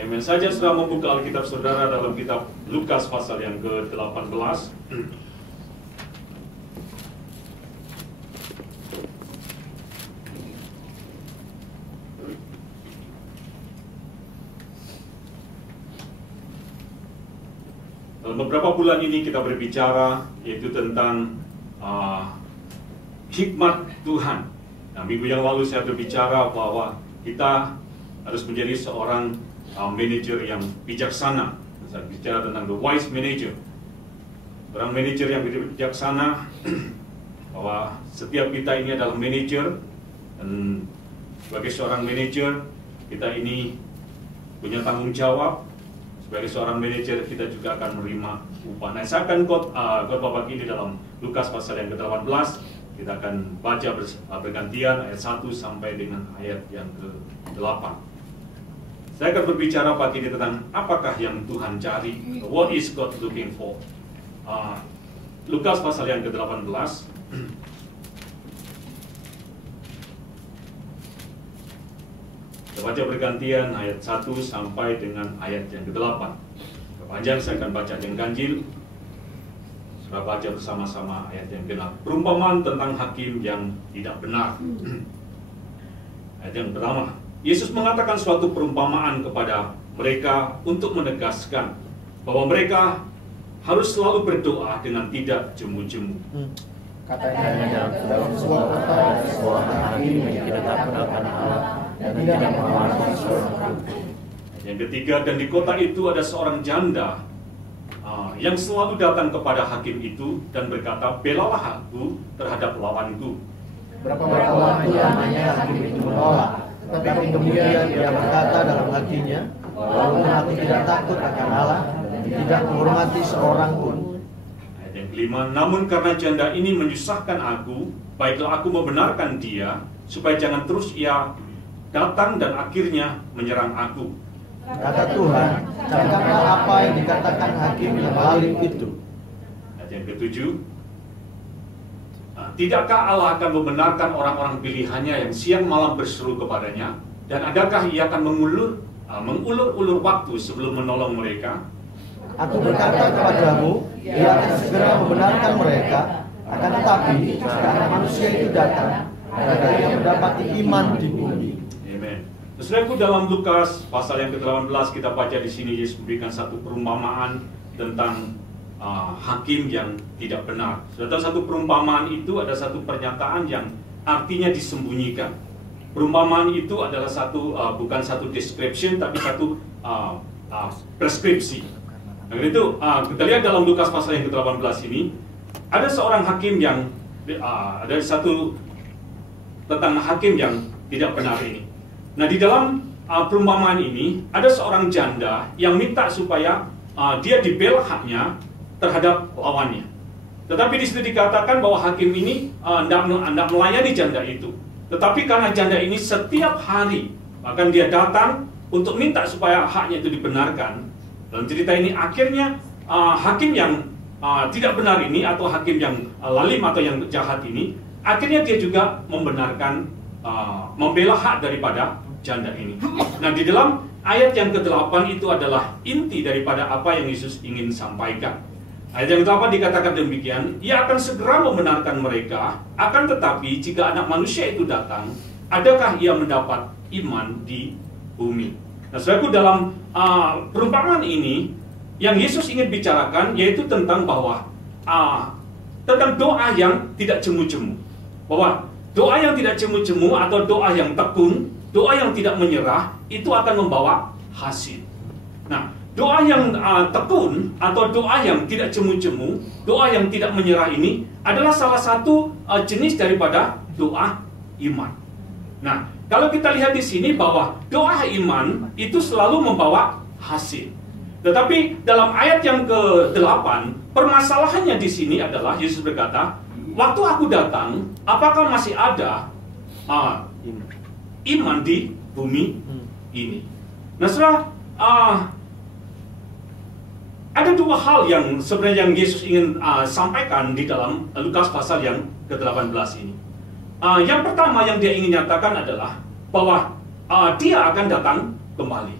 Amen. Saja sudah membuka Alkitab saudara dalam kitab Lukas pasal yang ke-18. Beberapa bulan ini kita berbicara yaitu tentang hikmat Tuhan. Nah, minggu yang lalu saya berbicara bahwa kita harus menjadi seorang manajer yang bijaksana. Saya bicara tentang the wise manager. Orang manajer yang bijaksana, bahwa setiap kita ini adalah manajer, dan sebagai seorang manajer kita ini punya tanggung jawab. Sebagai seorang manajer kita juga akan menerima upah. Nah, saya akan khotbah pagi ini dalam Lukas pasal yang ke-18. Kita akan baca bergantian ayat 1 sampai dengan ayat yang ke-8. Saya akan berbicara pagi ini tentang apakah yang Tuhan cari. What is God looking for? Lukas pasal yang ke-18. Kita baca bergantian ayat 1 sampai dengan ayat yang ke-8. Panjang saya akan baca dengan ganjil. Kita baca bersama-sama ayat yang ke-6. Perumpamaan tentang hakim yang tidak benar. Ayat yang pertama. Yesus mengatakan suatu perumpamaan kepada mereka untuk menegaskan bahwa mereka harus selalu berdoa dengan tidak jemu-jemu. Katanya dalam sebuah kota ada seorang hakim yang tidak takut akan Allah dan tidak menghormati seorang. Yang ketiga, dan di kota itu ada seorang janda yang selalu datang kepada hakim itu dan berkata, belalah aku terhadap lawanku. Berapa waktu lamanya hakim itu menolak, tetapi kemudian dia berkata dalam hatinya, walaupun aku tidak takut akan Allah dan tidak menghormati seorang pun. Ayat yang kelima, namun karena janda ini menyusahkan aku, baiklah aku membenarkan dia, supaya jangan terus ia datang dan akhirnya menyerang aku. Kata Tuhan, camkanlah apa yang dikatakan hakim yang lalim itu. Ayat yang ketujuh, tidakkah Allah akan membenarkan orang-orang pilihannya yang siang malam berseru kepadanya, dan adakah ia akan mengulur-ulur waktu sebelum menolong mereka? Aku berkata kepadamu, ia akan segera membenarkan mereka, akan tetapi jika anak manusia itu datang, adakah ia mendapati iman di bumi? Amen. Saudaraku, dalam Lukas pasal yang ke-18 kita baca di sini Yesus memberikan satu perumpamaan tentang hakim yang tidak benar. Dalam satu perumpamaan itu ada satu pernyataan yang artinya disembunyikan. Perumpamaan itu adalah bukan satu description tapi satu preskripsi. Nah, itu kita lihat dalam Lukas pasal yang ke-18 ini ada seorang hakim yang ada satu tentang hakim yang tidak benar ini. Nah, di dalam perumpamaan ini ada seorang janda yang minta supaya dia dibela haknya terhadap lawannya. Tetapi di situ dikatakan bahwa hakim ini tidak melayani janda itu. Tetapi karena janda ini setiap hari bahkan dia datang untuk minta supaya haknya itu dibenarkan. Dalam cerita ini akhirnya hakim yang tidak benar ini atau hakim yang lalim atau yang jahat ini akhirnya dia juga membenarkan membela hak daripada janda ini. Nah, di dalam ayat yang ke-8 itu adalah inti daripada apa yang Yesus ingin sampaikan. Ayat yang ke-8 dikatakan demikian, ia akan segera membenarkan mereka, akan tetapi jika anak manusia itu datang, adakah ia mendapat iman di bumi? Nah, saudaraku, dalam perumpamaan ini yang Yesus ingin bicarakan yaitu tentang bahwa tentang doa yang tidak jemu-jemu. Bahwa doa yang tidak jemu-jemu atau doa yang tekun, doa yang tidak menyerah itu akan membawa hasil. Nah, doa yang tekun atau doa yang tidak jemu-jemu, doa yang tidak menyerah ini adalah salah satu jenis daripada doa iman. Nah, kalau kita lihat di sini bahwa doa iman itu selalu membawa hasil. Tetapi dalam ayat yang ke-8, permasalahannya di sini adalah Yesus berkata, waktu aku datang, apakah masih ada iman di bumi ini? Nah, saudara, ada dua hal yang sebenarnya yang Yesus ingin sampaikan di dalam Lukas pasal yang ke-18 ini. Yang pertama yang dia ingin nyatakan adalah bahwa dia akan datang kembali.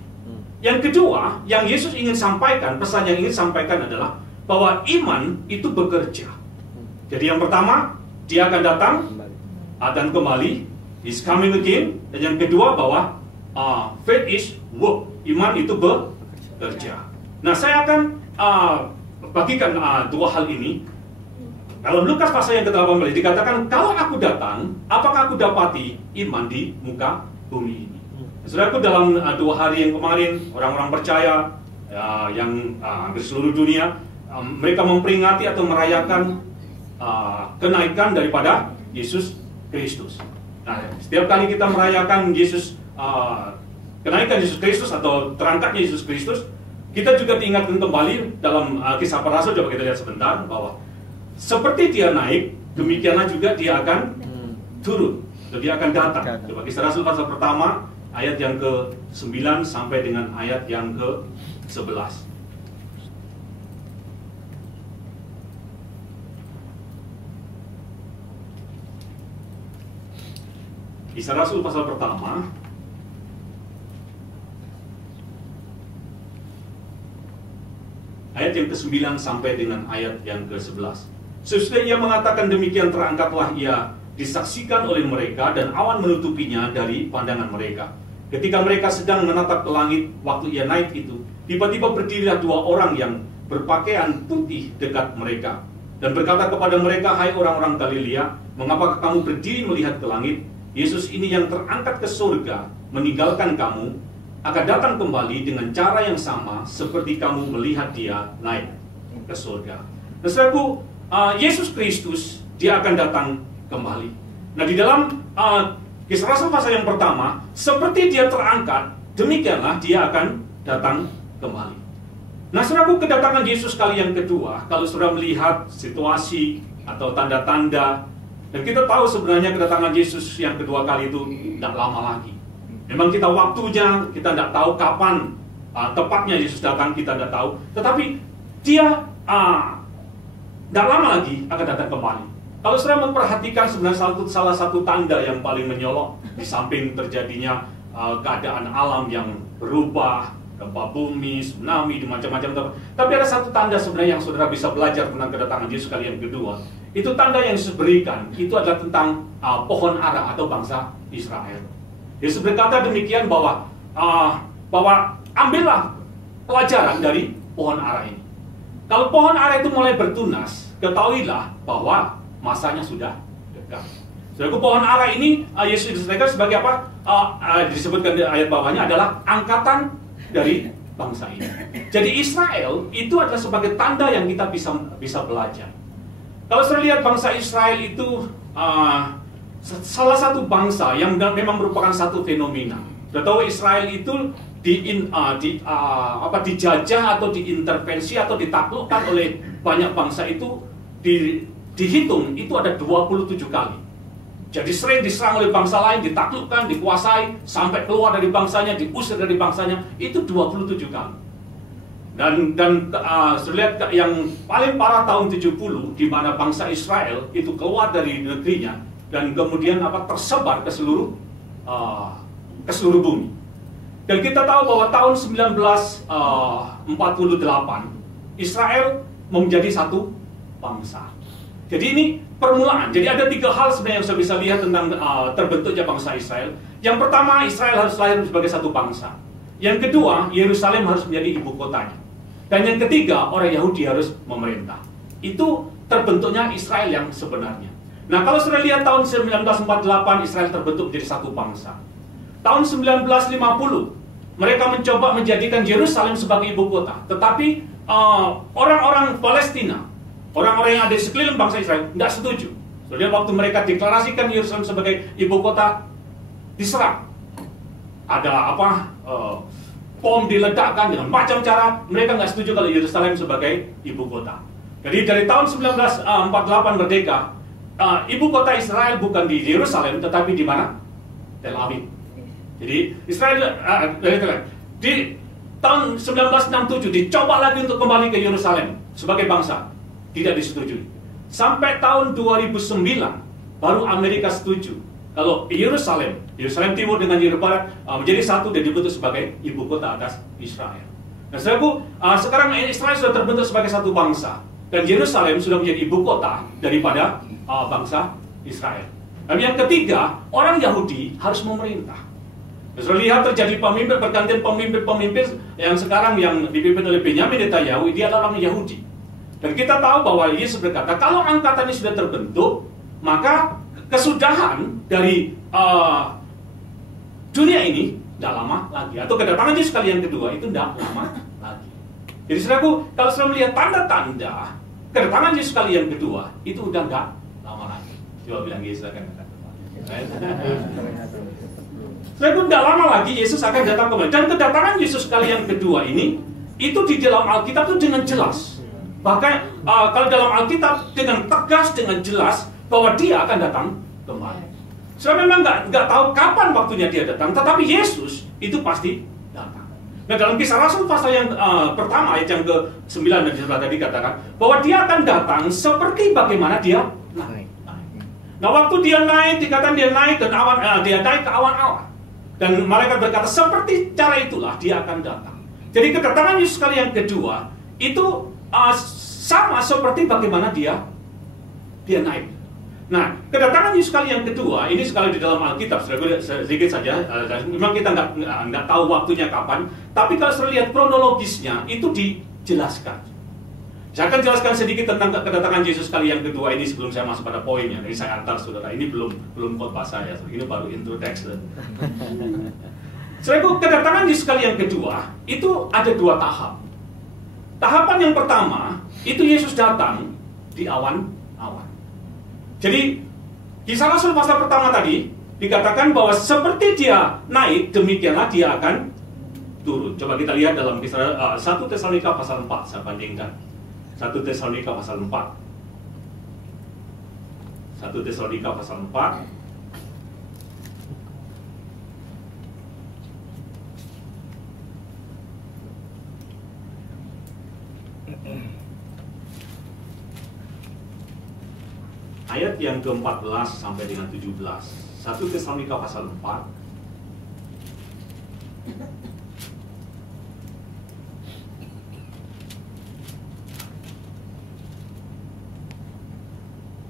Yang kedua, yang Yesus ingin sampaikan, pesan yang ingin sampaikan adalah bahwa iman itu bekerja. Jadi yang pertama, dia akan datang dan kembali, is coming again. Dan yang kedua bahwa faith is work, iman itu bekerja. Nah, saya akan bagikan dua hal ini. Dalam Lukas pasal yang ke-18 dikatakan, kalau aku datang, apakah aku dapati iman di muka bumi ini? Saudaraku, dalam 2 hari yang kemarin, orang-orang percaya yang hampir seluruh dunia, mereka memperingati atau merayakan kenaikan daripada Yesus Kristus. Nah, setiap kali kita merayakan kenaikan Yesus Kristus atau terangkatnya Yesus Kristus, kita juga diingatkan kembali dalam Kisah Para Rasul. Coba kita lihat sebentar bahwa seperti dia naik, demikianlah juga dia akan turun. Dia akan datang. Coba Kisah Rasul pasal pertama, ayat yang ke-9 sampai dengan ayat yang ke-11. Kisah Rasul pasal pertama, ayat yang ke-9 sampai dengan ayat yang ke-11. Sesudah ia mengatakan demikian, terangkatlah ia disaksikan oleh mereka, dan awan menutupinya dari pandangan mereka. Ketika mereka sedang menatap ke langit, waktu ia naik itu, tiba-tiba berdirilah 2 orang yang berpakaian putih dekat mereka, dan berkata kepada mereka, hai orang-orang Galilea, mengapakah kamu berdiri melihat ke langit? Yesus ini yang terangkat ke surga, meninggalkan kamu, akan datang kembali dengan cara yang sama seperti kamu melihat dia naik ke surga. Nah, saudaraku, Yesus Kristus, dia akan datang kembali. Nah, di dalam Kisah Rasul pasal yang pertama, seperti dia terangkat, demikianlah dia akan datang kembali. Nah, saudaraku, kedatangan Yesus kali yang kedua, kalau saudara melihat situasi atau tanda-tanda, dan kita tahu sebenarnya kedatangan Yesus yang kedua kali itu tidak lama lagi. Memang kita waktunya, kita tidak tahu kapan tepatnya Yesus datang, kita tidak tahu. Tetapi dia tidak lama lagi akan datang kembali. Kalau saudara memperhatikan, sebenarnya salah satu tanda yang paling menyolok, di samping terjadinya keadaan alam yang berubah, gempa bumi, tsunami, di macam-macam tempat. Tapi ada satu tanda sebenarnya yang saudara bisa belajar tentang kedatangan Yesus kali yang kedua. Itu tanda yang Yesus berikan, itu adalah tentang pohon ara atau bangsa Israel. Yesus berkata demikian bahwa ambillah pelajaran dari pohon ara ini. Kalau pohon ara itu mulai bertunas, ketahuilah bahwa masanya sudah dekat. Saudaraku, pohon ara ini Yesus disebutkan sebagai apa? Disebutkan di ayat bawahnya adalah angkatan dari bangsa ini. Jadi Israel itu adalah sebagai tanda yang kita bisa belajar. Kalau saya lihat bangsa Israel itu salah satu bangsa yang memang merupakan satu fenomena. Sudah tahu Israel itu dijajah atau diintervensi atau ditaklukkan oleh banyak bangsa itu dihitung itu ada 27 kali. Jadi sering diserang oleh bangsa lain, ditaklukkan, dikuasai, sampai keluar dari bangsanya, diusir dari bangsanya, itu 27 kali. Dan saya lihat yang paling parah tahun 70, di mana bangsa Israel itu keluar dari negerinya dan kemudian tersebar ke seluruh bumi. Dan kita tahu bahwa tahun 1948 Israel menjadi satu bangsa. Jadi ini permulaan. Jadi ada 3 hal sebenarnya yang saya bisa lihat tentang terbentuknya bangsa Israel. Yang pertama, Israel harus lahir sebagai satu bangsa. Yang kedua, Yerusalem harus menjadi ibu kotanya. Dan yang ketiga, orang Yahudi harus memerintah. Itu terbentuknya Israel yang sebenarnya. Nah, kalau sudah lihat tahun 1948 Israel terbentuk menjadi satu bangsa. Tahun 1950 mereka mencoba menjadikan Yerusalem sebagai ibu kota. Tetapi orang-orang Palestina, orang-orang yang ada di sekeliling bangsa Israel tidak setuju. Soalnya waktu mereka deklarasikan Yerusalem sebagai ibu kota, diserang. Ada bom diledakkan dengan macam cara. Mereka nggak setuju kalau Yerusalem sebagai ibu kota. Jadi dari tahun 1948 merdeka, ibu kota Israel bukan di Yerusalem, tetapi di mana? Tel Aviv. Jadi Israel di tahun 1967 dicoba lagi untuk kembali ke Yerusalem sebagai bangsa, tidak disetujui. Sampai tahun 2009 baru Amerika setuju kalau Yerusalem Timur dengan Yerusalem Barat menjadi satu dan dibentuk sebagai ibu kota atas Israel. Nah, saudaraku, sekarang Israel sudah terbentuk sebagai satu bangsa dan Yerusalem sudah menjadi ibu kota daripada bangsa Israel. Dan yang ketiga, orang Yahudi harus memerintah. Sudah lihat terjadi pergantian pemimpin yang sekarang yang dipimpin oleh Benyamin Netanyahu, dia adalah orang Yahudi. Dan kita tahu bahwa Yesus berkata, kalau angkatan ini sudah terbentuk, maka kesudahan dari dunia ini tidak lama lagi. Atau kedatangan Yesus kali yang kedua itu tidak lama lagi. Jadi saudaraku, kalau sudah melihat tanda-tanda kedatangan Yesus kali yang kedua, itu udah tidak lama lagi. Coba bilang Yesus akan datang. Saudaraku, tidak lama lagi Yesus akan datang kembali. Dan kedatangan Yesus kali yang kedua ini, itu di dalam Alkitab itu dengan jelas. Bahkan kalau dalam Alkitab dengan tegas, dengan jelas bahwa dia akan datang kembali. Saya memang nggak tahu kapan waktunya dia datang, tetapi Yesus itu pasti datang. Nah, dalam Kisah Rasul pasal yang pertama ayat yang ke-9 dan sebelah tadi katakan bahwa dia akan datang seperti bagaimana dia naik. Nah, waktu dia naik, dikatakan dia naik dan dia naik ke awan-awan. Dan malaikat berkata seperti cara itulah dia akan datang. Jadi kedatangan Yesus kali yang kedua itu sama seperti bagaimana dia naik. Nah, kedatangan Yesus kali yang kedua ini sekali di dalam Alkitab, sedikit saja. Memang kita nggak tahu waktunya kapan, tapi kalau saya lihat kronologisnya itu dijelaskan. Saya akan jelaskan sedikit tentang kedatangan Yesus kali yang kedua ini sebelum saya masuk pada poinnya. Jadi saya antar saudara, ini belum khotbah saya, ini baru introduction. Saudaraku, kedatangan Yesus kali yang kedua itu ada dua tahap. Tahapan yang pertama itu Yesus datang di awan-awan. Jadi Kisah Rasul pasal pertama tadi dikatakan bahwa seperti dia naik, demikianlah dia akan turun. Coba kita lihat dalam Kisah 1 Tesalonika pasal 4, saya bandingkan. 1 Tesalonika pasal 4. 1 Tesalonika pasal 4. Ayat yang ke-14 sampai dengan 17. 1 Tesalonika pasal 4.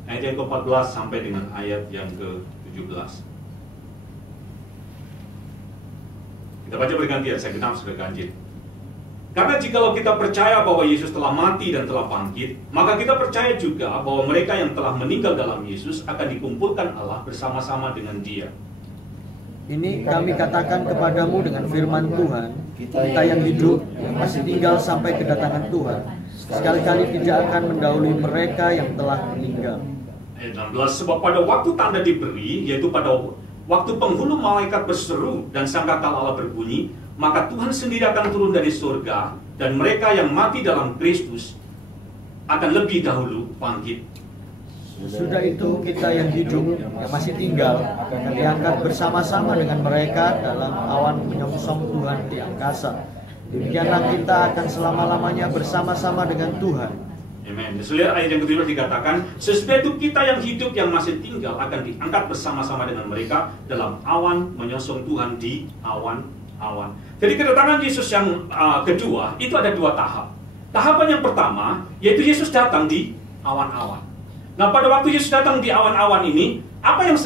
Ayat yang ke-14 sampai dengan ayat yang ke-17. Kita baca bergantian, saya genap sudah ganjil. Karena jikalau kita percaya bahwa Yesus telah mati dan telah bangkit, maka kita percaya juga bahwa mereka yang telah meninggal dalam Yesus akan dikumpulkan Allah bersama-sama dengan Dia. Ini kami katakan kepadamu dengan firman Tuhan, kita yang hidup, yang masih tinggal sampai kedatangan Tuhan, sekali-kali tidak akan mendahului mereka yang telah meninggal. Ayat 16, sebab pada waktu tanda diberi, yaitu pada waktu penghulu malaikat berseru dan sangkakala Allah berbunyi, maka Tuhan sendiri akan turun dari surga, dan mereka yang mati dalam Kristus akan lebih dahulu bangkit. Sudah itu kita yang hidup, yang masih tinggal, akan diangkat bersama-sama dengan mereka dalam awan menyongsong Tuhan di angkasa. Demikianlah kita akan selama-lamanya bersama-sama dengan Tuhan. Amen. Sesudah ayat yang kedua dikatakan, sesudah itu kita yang hidup yang masih tinggal akan diangkat bersama-sama dengan mereka dalam awan menyongsong Tuhan di awan-awan. Jadi kedatangan Yesus yang kedua itu ada dua tahap. Tahapan yang pertama yaitu Yesus datang di awan-awan. Nah, pada waktu Yesus datang di awan-awan ini, apa yang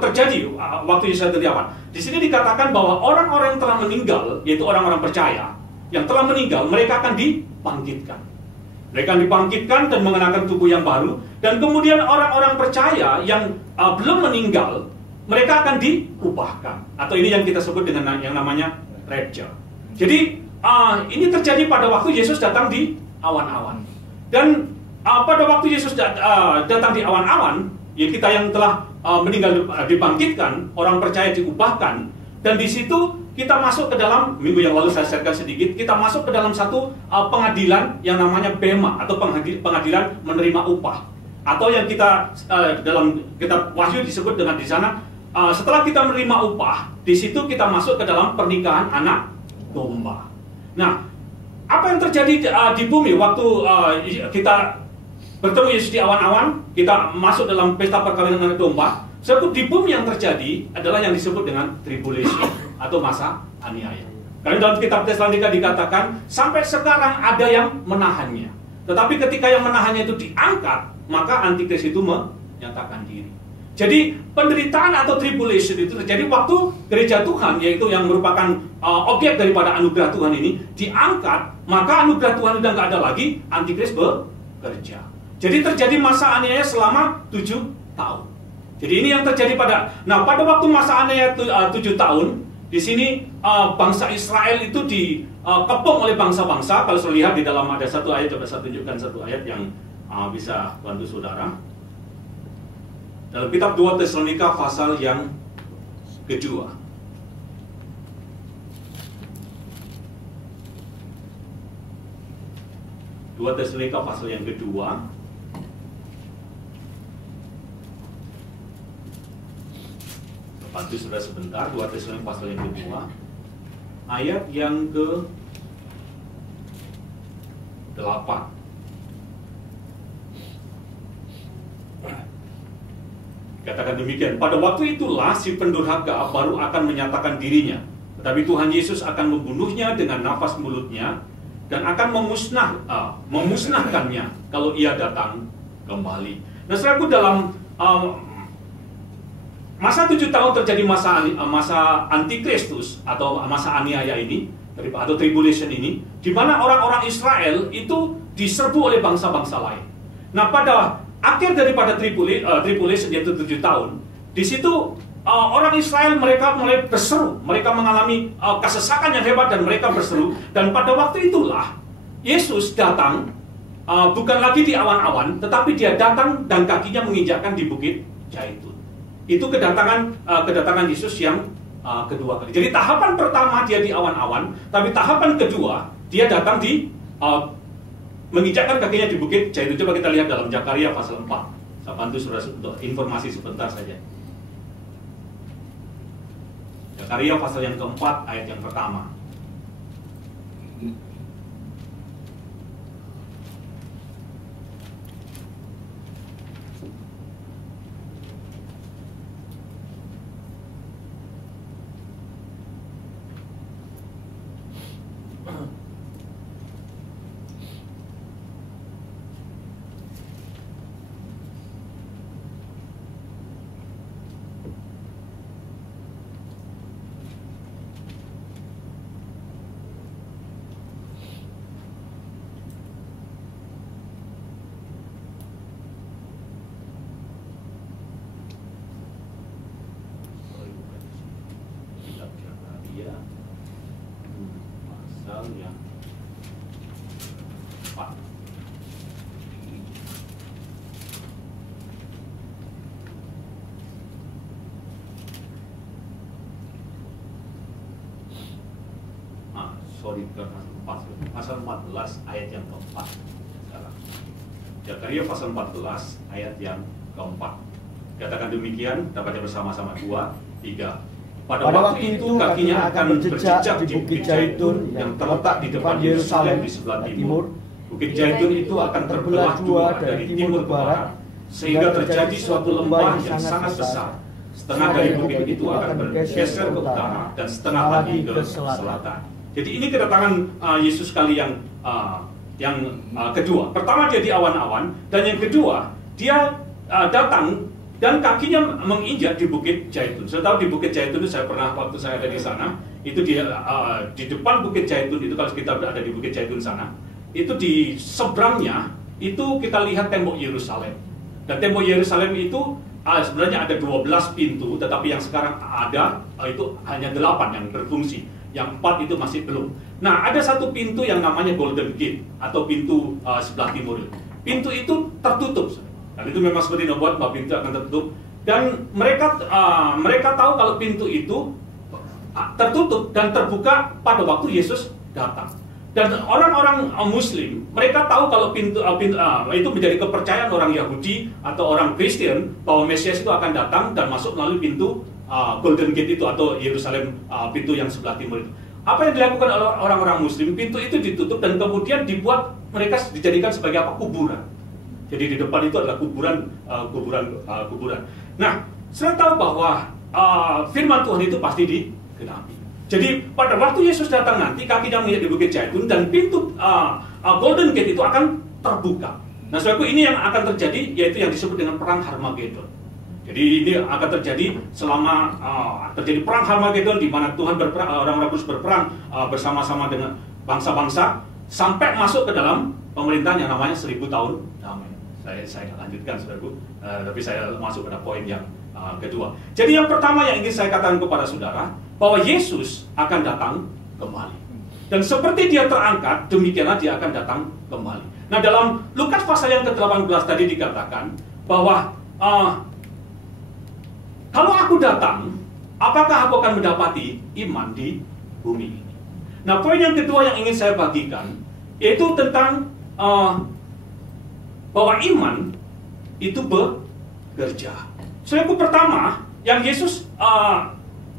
terjadi waktu Yesus datang di awan? Di sini dikatakan bahwa orang-orang yang telah meninggal, yaitu orang-orang percaya yang telah meninggal, mereka akan dibangkitkan. Mereka akan dibangkitkan dan mengenakan tubuh yang baru, dan kemudian orang-orang percaya yang belum meninggal, mereka akan diubahkan, atau ini yang kita sebut dengan yang namanya rapture. Jadi ini terjadi pada waktu Yesus datang di awan-awan. Dan pada waktu Yesus datang di awan-awan, ya kita yang telah meninggal dibangkitkan, orang percaya diubahkan, dan di situ kita masuk ke dalam, minggu yang lalu saya sharekan sedikit, kita masuk ke dalam satu pengadilan yang namanya bema, atau pengadilan menerima upah, atau yang kita dalam kitab Wahyu disebut dengan di sana, setelah kita menerima upah, di situ kita masuk ke dalam pernikahan anak domba. Nah, apa yang terjadi di bumi waktu kita bertemu Yesus di awan-awan, kita masuk dalam pesta perkawinan anak domba. Sebab di bumi yang terjadi adalah yang disebut dengan tribulation atau masa aniaya. Karena dalam kitab Tesalonika dikatakan sampai sekarang ada yang menahannya. Tetapi ketika yang menahannya itu diangkat, maka antikris itu menyatakan diri. Jadi penderitaan atau tribulation itu terjadi waktu gereja Tuhan, yaitu yang merupakan objek daripada anugerah Tuhan ini diangkat, maka anugerah Tuhan sudah nggak ada lagi, antikris bekerja. Jadi terjadi masa aniaya selama 7 tahun. Jadi ini yang terjadi pada pada waktu masa aniaya 7 tahun, di sini bangsa Israel itu dikepung oleh bangsa-bangsa. Kalau saya lihat di dalam ada satu ayat, coba saya tunjukkan satu ayat yang bisa bantu saudara. Dalam kitab 2 Tesalonika pasal yang kedua. 2 Tesalonika pasal yang kedua. Bantu sudah sebentar, 2 Tesalonika pasal yang kedua, ayat yang ke-8. Katakan demikian, pada waktu itulah si pendurhaka baru akan menyatakan dirinya, tetapi Tuhan Yesus akan membunuhnya dengan nafas mulutnya dan akan memusnahkannya kalau ia datang kembali. Nah, saudaraku, dalam masa 7 tahun terjadi masa antikristus atau masa aniaya ini atau tribulation ini, di mana orang-orang Israel itu diserbu oleh bangsa-bangsa lain. Nah, pada akhir daripada tribulation yaitu 7 tahun, di situ orang Israel mereka mulai berseru, mereka mengalami kesesakan yang hebat dan mereka berseru. Dan pada waktu itulah Yesus datang, bukan lagi di awan-awan, tetapi dia datang dan kakinya menginjakkan di bukit Zaitun. Itu kedatangan Yesus yang kedua kali. Jadi tahapan pertama dia di awan-awan, tapi tahapan kedua dia datang di menginjakkan kakinya di bukit Zaitun. Coba kita lihat dalam Zakaria pasal 4. Saya bantu saudara untuk informasi sebentar saja. Zakaria pasal yang keempat ayat yang pertama. Pasal 14 ayat yang keempat. Zakaria pasal 14 ayat yang keempat. Katakan demikian, dapatnya bersama-sama 2, 3. Pada waktu itu kakinya akan berjejak di bukit Zaitun yang terletak di depan Yerusalem di sebelah timur. Bukit Zaitun itu akan terbelah dua dari timur ke barat, sehingga terjadi suatu lembah yang sangat besar. Setengah dari bukit itu akan bergeser ke utara dan setengah lagi ke selatan. Jadi ini kedatangan Yesus kali yang kedua. Pertama dia di awan-awan, dan yang kedua dia datang dan kakinya menginjak di bukit Zaitun. Saya tahu di bukit Zaitun itu saya pernah waktu saya ada di sana, itu di depan bukit Zaitun itu, kalau kita berada di bukit Zaitun sana, itu di seberangnya itu kita lihat tembok Yerusalem. Dan tembok Yerusalem itu sebenarnya ada 12 pintu, tetapi yang sekarang ada itu hanya 8 yang berfungsi. Yang 4 itu masih belum. Nah, ada satu pintu yang namanya Golden Gate atau pintu sebelah timur. Pintu itu tertutup. Dan itu memang seperti nubuat bahwa pintu akan tertutup. Dan mereka tahu kalau pintu itu tertutup dan terbuka pada waktu Yesus datang. Dan orang-orang Muslim, mereka tahu kalau pintu itu menjadi kepercayaan orang Yahudi atau orang Kristen bahwa Mesias itu akan datang dan masuk melalui pintu Golden Gate itu atau Yerusalem, pintu yang sebelah timur itu. Apa yang dilakukan oleh orang-orang Muslim? Pintu itu ditutup dan kemudian dibuat, mereka dijadikan sebagai apa? Kuburan. Jadi di depan itu adalah kuburan. Nah, Saya tahu bahwa firman Tuhan itu pasti digenapi. Jadi pada waktu Yesus datang nanti, kakinya menginjak di Bukit Zaitun, dan pintu Golden Gate itu akan terbuka. Nah, saudaraku, ini yang akan terjadi, yaitu yang disebut dengan perang Harmagedon. Jadi ini akan terjadi selama terjadi perang Harmagedon, di mana Tuhan berperang, orang-orang kudus berperang bersama-sama dengan bangsa-bangsa sampai masuk ke dalam pemerintahan yang namanya 1000 tahun damai. Saya akan lanjutkan, saudaraku, tapi saya masuk pada poin yang kedua. Jadi yang pertama yang ingin saya katakan kepada saudara, bahwa Yesus akan datang kembali. Dan seperti dia terangkat, demikianlah dia akan datang kembali. Nah, dalam Lukas pasal yang ke-18 tadi dikatakan bahwa kalau aku datang, apakah aku akan mendapati iman di bumi ini? Nah, poin yang kedua yang ingin saya bagikan, yaitu tentang bahwa iman itu bekerja. Saudaraku, pertama, yang Yesus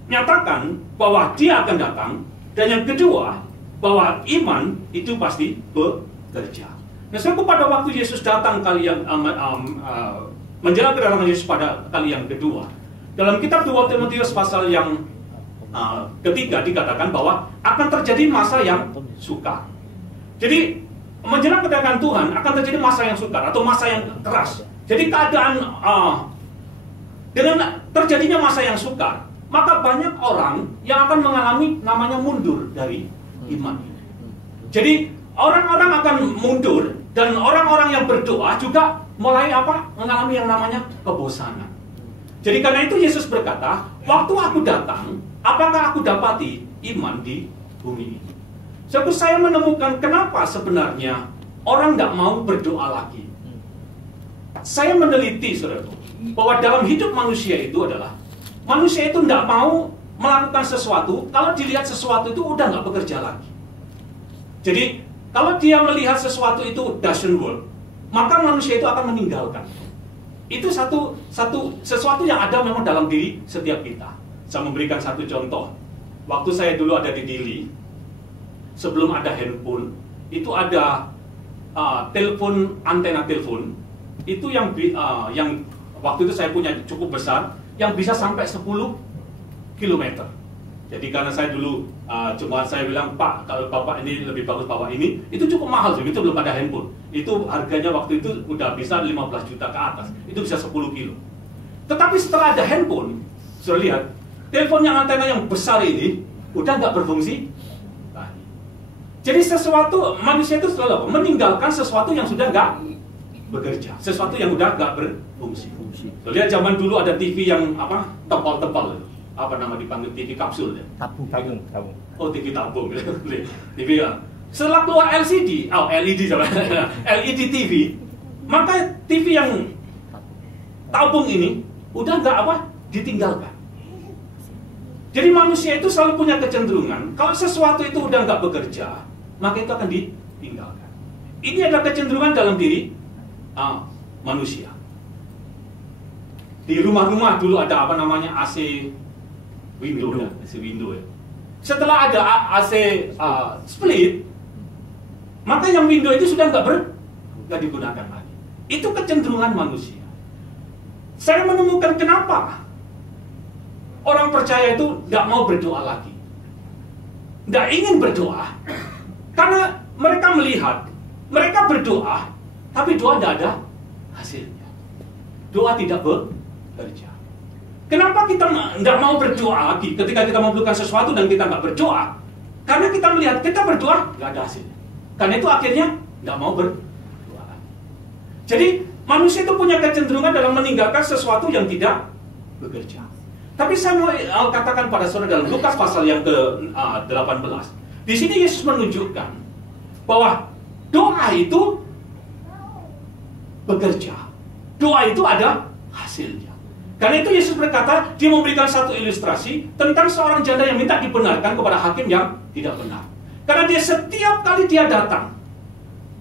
nyatakan bahwa dia akan datang, dan yang kedua, bahwa iman itu pasti bekerja. Nah, saudaraku, pada waktu Yesus datang kali yang menjelang kedatangan Yesus pada kali yang kedua, dalam kitab 2 Timotius pasal yang ketiga dikatakan bahwa akan terjadi masa yang sukar. Jadi menjelang kedatangan Tuhan akan terjadi masa yang sukar atau masa yang keras. Jadi keadaan dengan terjadinya masa yang sukar, maka banyak orang yang akan mengalami namanya mundur dari iman. Jadi orang-orang akan mundur, dan orang-orang yang berdoa juga mulai mengalami yang namanya kebosanan. Jadi karena itu Yesus berkata, waktu aku datang, apakah aku dapati iman di bumi ini? Sebab saya menemukan kenapa sebenarnya orang nggak mau berdoa lagi. Saya meneliti, saudaraku, bahwa dalam hidup manusia itu adalah manusia itu tidak mau melakukan sesuatu kalau dilihat sesuatu itu udah nggak bekerja lagi. Jadi kalau dia melihat sesuatu itu doesn't work, maka manusia itu akan meninggalkan. Itu sesuatu yang ada memang dalam diri setiap kita. Saya memberikan satu contoh. Waktu saya dulu ada di Dili, sebelum ada handphone, itu ada telepon, antena telepon, itu yang waktu itu saya punya cukup besar, yang bisa sampai 10 km. Jadi karena saya dulu cuma saya bilang, Pak, kalau Bapak ini lebih bagus bawa ini, itu cukup mahal juga, itu belum ada handphone. Itu harganya waktu itu udah bisa 15 juta ke atas, itu bisa 10 kilo. Tetapi setelah ada handphone, sudah lihat, telepon yang antena yang besar ini udah nggak berfungsi lagi. Jadi sesuatu, manusia itu selalu meninggalkan sesuatu yang sudah nggak bekerja, sesuatu yang udah nggak berfungsi. Lihat zaman dulu ada TV yang tebal-tebal, apa nama dipanggil, TV kapsul ya? Tabung. Oh, TV tabung. TV ya. Setelah keluar LCD, LED sama LED TV, maka TV yang tabung ini udah nggak ditinggalkan. Jadi manusia itu selalu punya kecenderungan, kalau sesuatu itu udah nggak bekerja, maka itu akan ditinggalkan. Ini adalah kecenderungan dalam diri manusia. Di rumah-rumah dulu ada AC window ya, AC window ya. Setelah ada AC split, maka yang window itu sudah nggak digunakan lagi. Itu kecenderungan manusia. Saya menemukan kenapa orang percaya itu nggak mau berdoa lagi, nggak ingin berdoa, karena mereka melihat mereka berdoa, tapi doa tidak ada hasilnya. Doa tidak bekerja. Kenapa kita nggak mau berdoa lagi ketika kita membutuhkan sesuatu dan kita nggak berdoa? Karena kita melihat kita berdoa nggak ada hasilnya. Karena itu akhirnya nggak mau berdoa lagi. Jadi manusia itu punya kecenderungan dalam meninggalkan sesuatu yang tidak bekerja. Tapi saya mau katakan pada saudara dalam Lukas pasal yang ke-18. Di sini Yesus menunjukkan bahwa doa itu bekerja. Doa itu ada hasilnya. Karena itu Yesus berkata, dia memberikan satu ilustrasi tentang seorang janda yang minta dibenarkan kepada hakim yang tidak benar. Karena dia setiap kali dia datang,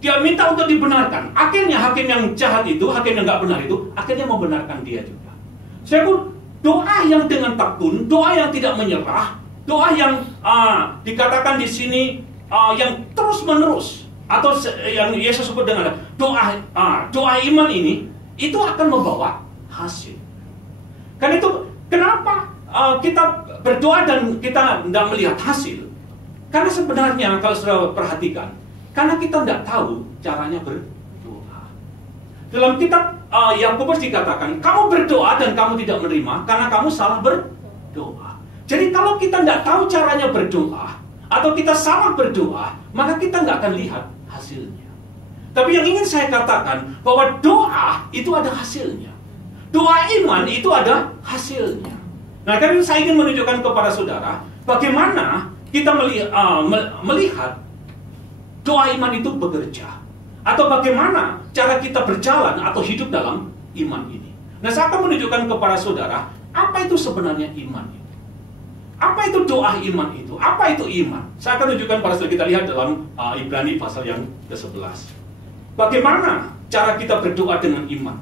dia minta untuk dibenarkan. Akhirnya hakim yang jahat itu, hakim yang nggak benar itu, akhirnya membenarkan dia juga. Saya pun doa yang dengan tekun, doa yang tidak menyerah, doa yang dikatakan di sini yang terus menerus, atau yang Yesus sebut dengan doa iman ini, itu akan membawa hasil. Karena itu kenapa kita berdoa dan kita tidak melihat hasil? Karena sebenarnya kalau saudara perhatikan, karena kita tidak tahu caranya berdoa. Dalam kitab Yakobus dikatakan, kamu berdoa dan kamu tidak menerima karena kamu salah berdoa. Jadi kalau kita tidak tahu caranya berdoa, atau kita salah berdoa, maka kita nggak akan lihat hasilnya. Tapi yang ingin saya katakan, bahwa doa itu ada hasilnya. Doa iman itu ada hasilnya. Nah, karena saya ingin menunjukkan kepada saudara, bagaimana kita melihat doa iman itu bekerja. Atau bagaimana cara kita berjalan atau hidup dalam iman ini. Nah, saya akan menunjukkan kepada saudara, apa itu sebenarnya iman itu. Apa itu doa iman itu? Apa itu iman? Saya akan tunjukkan pada saat kita lihat dalam Ibrani pasal yang ke-11. Bagaimana cara kita berdoa dengan iman?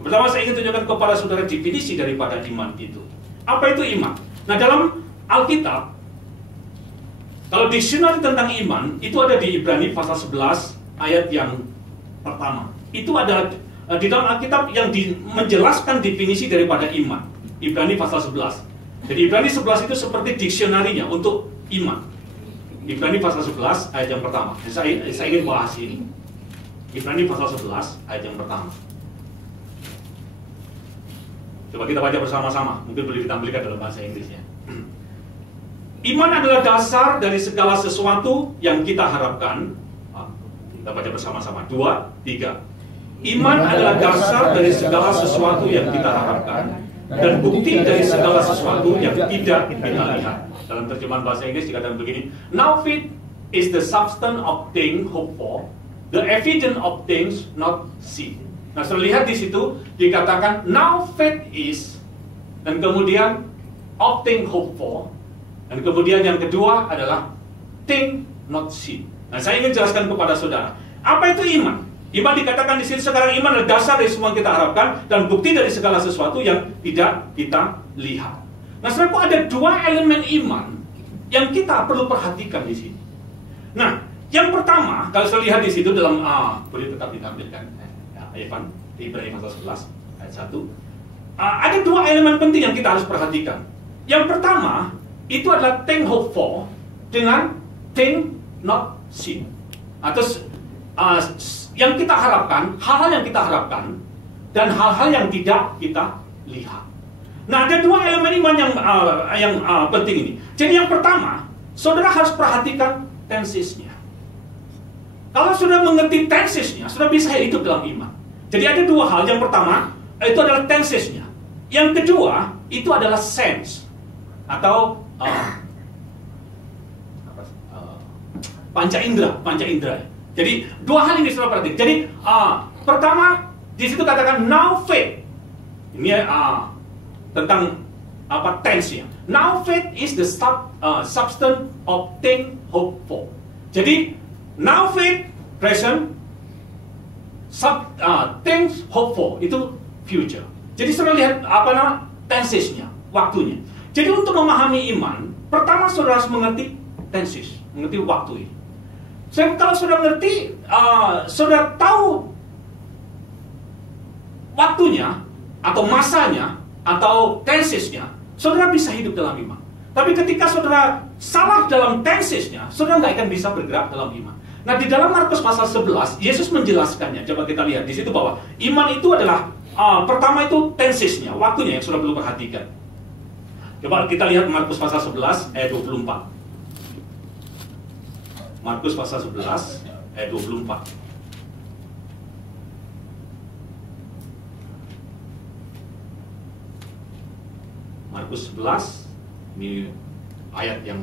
Pertama saya ingin tunjukkan kepada saudara definisi daripada iman itu. Apa itu iman? Nah, dalam Alkitab, kalau dictionary tentang iman, itu ada di Ibrani pasal 11 ayat yang pertama. Itu adalah di dalam Alkitab yang menjelaskan definisi daripada iman. Ibrani pasal 11. Jadi Ibrani 11 itu seperti diksionarinya untuk iman. Ibrani pasal 11 ayat yang pertama. Saya ingin bahas ini. Ibrani pasal 11 ayat yang pertama. Coba kita baca bersama-sama. Mungkin boleh ditampilkan dalam bahasa Inggrisnya. Iman adalah dasar dari segala sesuatu yang kita harapkan. Kita baca bersama-sama. 2, 3. Iman adalah dasar dari segala sesuatu yang kita harapkan dan bukti dari segala sesuatu yang tidak kita lihat. Dalam terjemahan bahasa Inggris dikatakan begini, now faith is the substance of things hoped for, the evidence of things not seen. Nah, sudah lihat di situ dikatakan now faith is, dan kemudian of things hoped for, dan kemudian yang kedua adalah thing not seen. Nah, saya ingin jelaskan kepada saudara, apa itu iman? Iman dikatakan di sini sekarang iman adalah dasar dari semua yang kita harapkan dan bukti dari segala sesuatu yang tidak kita lihat. Nah, saudara, ada dua elemen iman yang kita perlu perhatikan di sini. Nah, yang pertama, kalau saya lihat di situ dalam boleh tetap ditampilkan, Evan, di Ibrani pasal 11 ayat 1. Ada dua elemen penting yang kita harus perhatikan. Yang pertama, itu adalah thing hoped for dengan thing not seen. Atau yang kita harapkan, hal-hal yang kita harapkan, dan hal-hal yang tidak kita lihat. Nah, ada dua elemen iman yang penting ini. Jadi yang pertama, saudara harus perhatikan tensesnya. Kalau saudara mengerti tensesnya, saudara bisa hidup dalam iman. Jadi ada dua hal. Yang pertama, itu adalah tensesnya. Yang kedua, itu adalah sense atau panca indera. Jadi dua hal ini saudara perhatikan. Jadi pertama di situ katakan now faith. Ini tentang tense-nya. Now faith is the substance of things hoped for. Jadi now faith present, things hoped for itu future. Jadi saudara lihat tenses-nya, waktunya. Jadi untuk memahami iman, pertama saudara harus mengerti tenses, mengerti waktu ini. Kalau saudara mengerti, saudara tahu waktunya, atau masanya, atau tensesnya, saudara bisa hidup dalam iman. Tapi ketika saudara salah dalam tensesnya, saudara nggak akan bisa bergerak dalam iman. Nah, di dalam Markus pasal 11, Yesus menjelaskannya. Coba kita lihat di situ bahwa iman itu adalah pertama itu tensesnya, waktunya yang saudara perlu perhatikan. Coba kita lihat Markus pasal 11 ayat 24. Markus pasal 11 ayat 24. Markus 11 ini ayat yang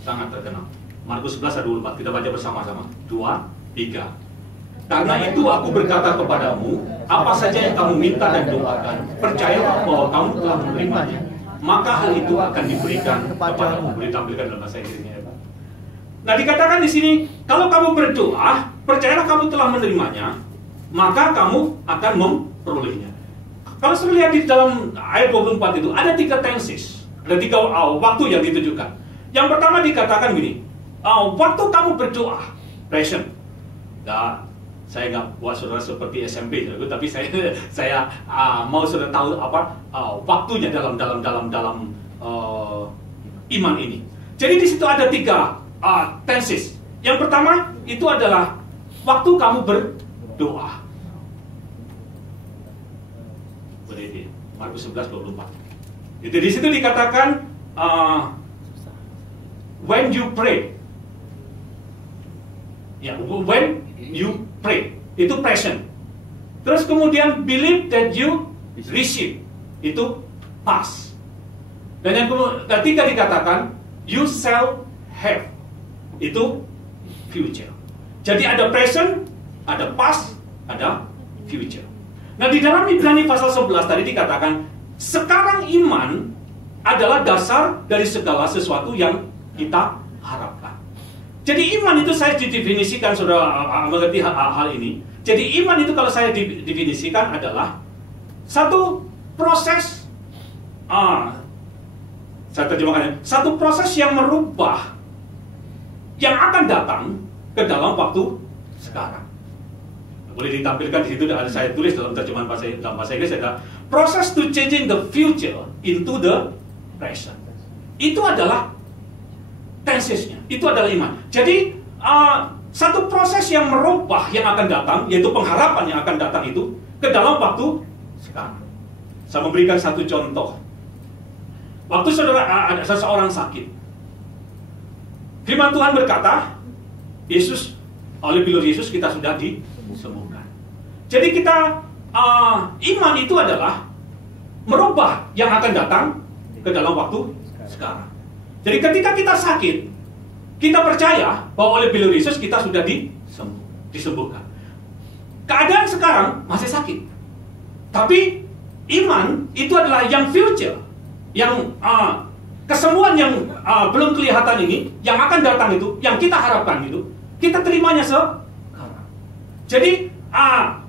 sangat terkenal. Markus 11 ayat 24. Kita baca bersama-sama. 2, 3. Karena itu aku berkata kepadamu, apa saja yang kamu minta dan doakan, percayalah bahwa kamu telah menerimanya, maka hal itu akan diberikan kepadamu. Boleh tampilkan dalam bahasa Inggrisnya. Nah, dikatakan di sini, kalau kamu berdoa, percayalah kamu telah menerimanya, maka kamu akan memperolehnya. Kalau saya lihat di dalam ayat 24 itu, ada 3 tenses, ada 3 waktu yang ditujukan. Yang pertama dikatakan gini, waktu kamu berdoa, present. Nah, Saya nggak buat saudara seperti SMP, tapi saya mau saudara tahu apa waktunya dalam iman ini. Jadi di situ ada 3 tenses. Yang pertama itu adalah waktu kamu berdoa. Boleh Markus 11:24. Itu di situ dikatakan when you pray. Ya, when you pray. Itu present. Terus kemudian believe that you receive. Itu past. Dan yang ketiga dikatakan you shall have. Itu future. Jadi ada present, ada past, ada future. Nah, di dalam Ibrani pasal 11 tadi dikatakan sekarang iman adalah dasar dari segala sesuatu yang kita harapkan. Jadi iman itu saya didefinisikan, saudara mengerti hal ini. Jadi iman itu kalau saya definisikan adalah satu proses, saya terjemahkan, satu proses yang merubah yang akan datang ke dalam waktu sekarang. Boleh ditampilkan di situ, ada saya tulis dalam terjemahan dalam bahasa Inggris, ada process to changing the future into the present. Itu adalah tensesnya, itu adalah iman. Jadi satu proses yang merubah yang akan datang, yaitu pengharapan yang akan datang itu ke dalam waktu sekarang. Saya memberikan satu contoh. Waktu saudara ada seseorang sakit, firman Tuhan berkata, Yesus, oleh bilur Yesus kita sudah disembuhkan. Jadi kita iman itu adalah merubah yang akan datang ke dalam waktu sekarang. Jadi ketika kita sakit, kita percaya bahwa oleh bilur Yesus kita sudah disembuhkan. Keadaan sekarang masih sakit, tapi iman itu adalah yang future, yang kesembuhan yang belum kelihatan ini, yang akan datang itu, yang kita harapkan itu, kita terimanya sekarang. Jadi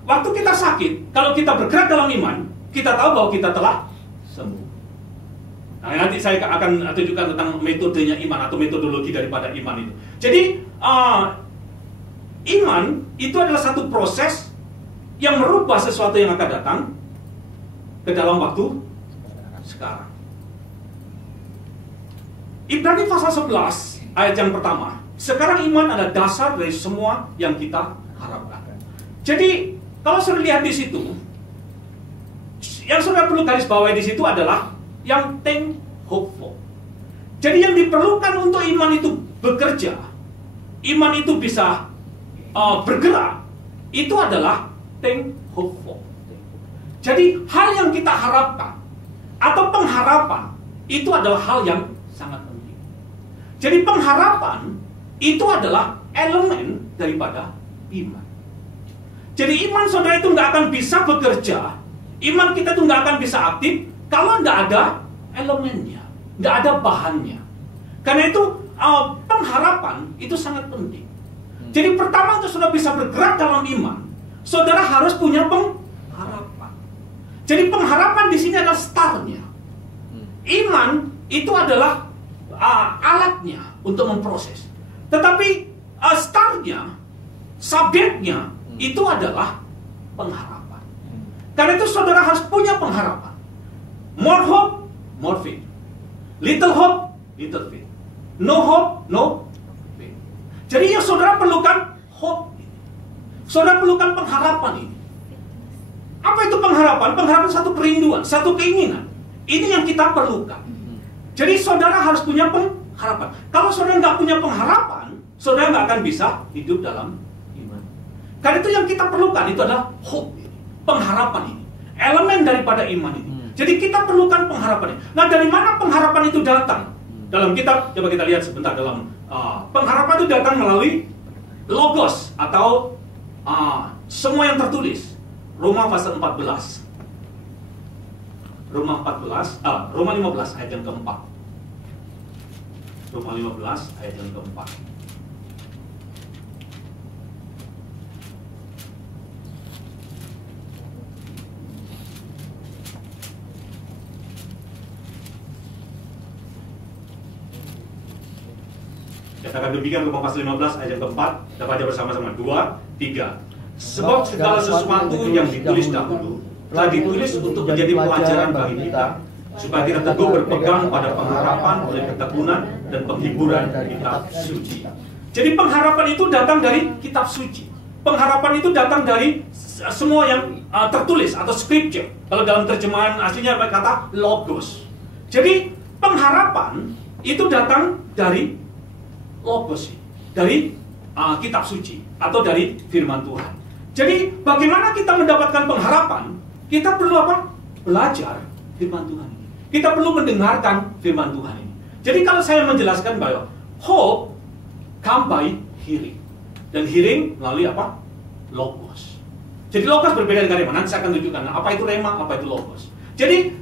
waktu kita sakit, kalau kita bergerak dalam iman, kita tahu bahwa kita telah sembuh. Nah, nanti saya akan tunjukkan tentang metodenya iman atau metodologi daripada iman itu. Jadi iman itu adalah satu proses yang merubah sesuatu yang akan datang ke dalam waktu sekarang. Ibrani pasal 11 ayat yang pertama. Sekarang iman adalah dasar dari semua yang kita harapkan. Jadi kalau saudara lihat di situ, yang saudara perlu garis bawahi di situ adalah yang think hopeful. Jadi yang diperlukan untuk iman itu bekerja, iman itu bisa bergerak, itu adalah think hopeful. Jadi hal yang kita harapkan atau pengharapan itu adalah hal yang sangat penting. Jadi pengharapan itu adalah elemen daripada iman. Jadi iman saudara itu nggak akan bisa bekerja, iman kita itu nggak akan bisa aktif kalau nggak ada elemennya, nggak ada bahannya. Karena itu pengharapan itu sangat penting. Jadi pertama untuk saudara bisa bergerak dalam iman, saudara harus punya pengharapan. Jadi pengharapan di sini adalah startnya. Iman itu adalah alatnya untuk memproses. Tetapi startnya, subjeknya itu adalah pengharapan. Karena itu saudara harus punya pengharapan. More hope, more faith. Little hope, little faith. No hope, no faith. Jadi yang saudara perlukan hope ini. Saudara perlukan pengharapan ini. Apa itu pengharapan? Pengharapan satu kerinduan, satu keinginan. Ini yang kita perlukan. Jadi saudara harus punya pengharapan. Kalau saudara nggak punya pengharapan, saudara nggak akan bisa hidup dalam iman. Karena itu yang kita perlukan itu adalah hope ini, pengharapan ini, elemen daripada iman ini. Jadi kita perlukan pengharapan ini. Nah, dari mana pengharapan itu datang? Dalam kitab, coba kita lihat sebentar dalam pengharapan itu datang melalui logos atau semua yang tertulis. Roma pasal 14. Roma 15 ayat yang keempat. Roma 15 ayat yang keempat. Katakan demikian Roma pasal 15 ayat yang keempat. Kita baca bersama-sama. 2, 3. Sebab segala sesuatu yang ditulis dahulu telah ditulis untuk menjadi pelajaran bagi kita, supaya kita teguh berpegang pada pengharapan oleh ketekunan dan penghiburan kitab suci. Jadi pengharapan itu datang dari kitab suci. Pengharapan itu datang dari semua yang tertulis atau scripture. Kalau dalam terjemahan aslinya kata logos. Jadi pengharapan itu datang dari logos, dari kitab suci atau dari firman Tuhan. Jadi bagaimana kita mendapatkan pengharapan? Kita perlu apa? Belajar firman Tuhan. Kita perlu mendengarkan firman Tuhan ini. Jadi kalau saya menjelaskan bahwa hope come by hearing, dan hearing melalui apa? Logos. Jadi logos berbeda dengan rema. Nanti saya akan tunjukkan apa itu rema, apa itu logos. Jadi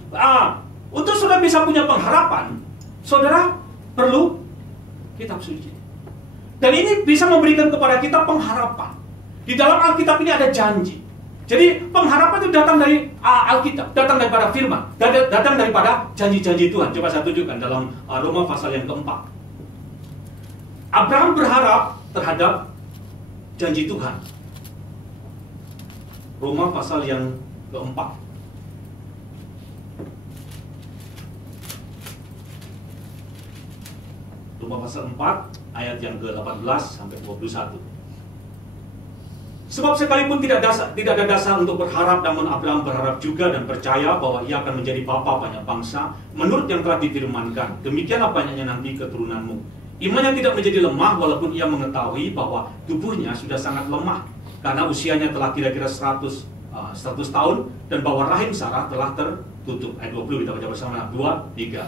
untuk saudara bisa punya pengharapan, saudara perlu kitab suci. Dan ini bisa memberikan kepada kita pengharapan. Di dalam Alkitab ini ada janji. Jadi pengharapan itu datang dari Alkitab, datang daripada firman, datang daripada janji-janji Tuhan. Coba saya tunjukkan dalam Roma pasal yang keempat. Abraham berharap terhadap janji Tuhan. Roma pasal yang keempat. Roma pasal 4 ayat yang ke-18 sampai 21. Sebab sekalipun tidak ada dasar untuk berharap, namun Abraham berharap juga dan percaya bahwa ia akan menjadi bapa banyak bangsa, menurut yang telah difirmankan, demikianlah banyaknya nanti keturunanmu. Imannya tidak menjadi lemah walaupun ia mengetahui bahwa tubuhnya sudah sangat lemah, karena usianya telah kira-kira 100 tahun, dan bahwa rahim Sarah telah tertutup. Ayat 20 kita baca bersama, 2, 3.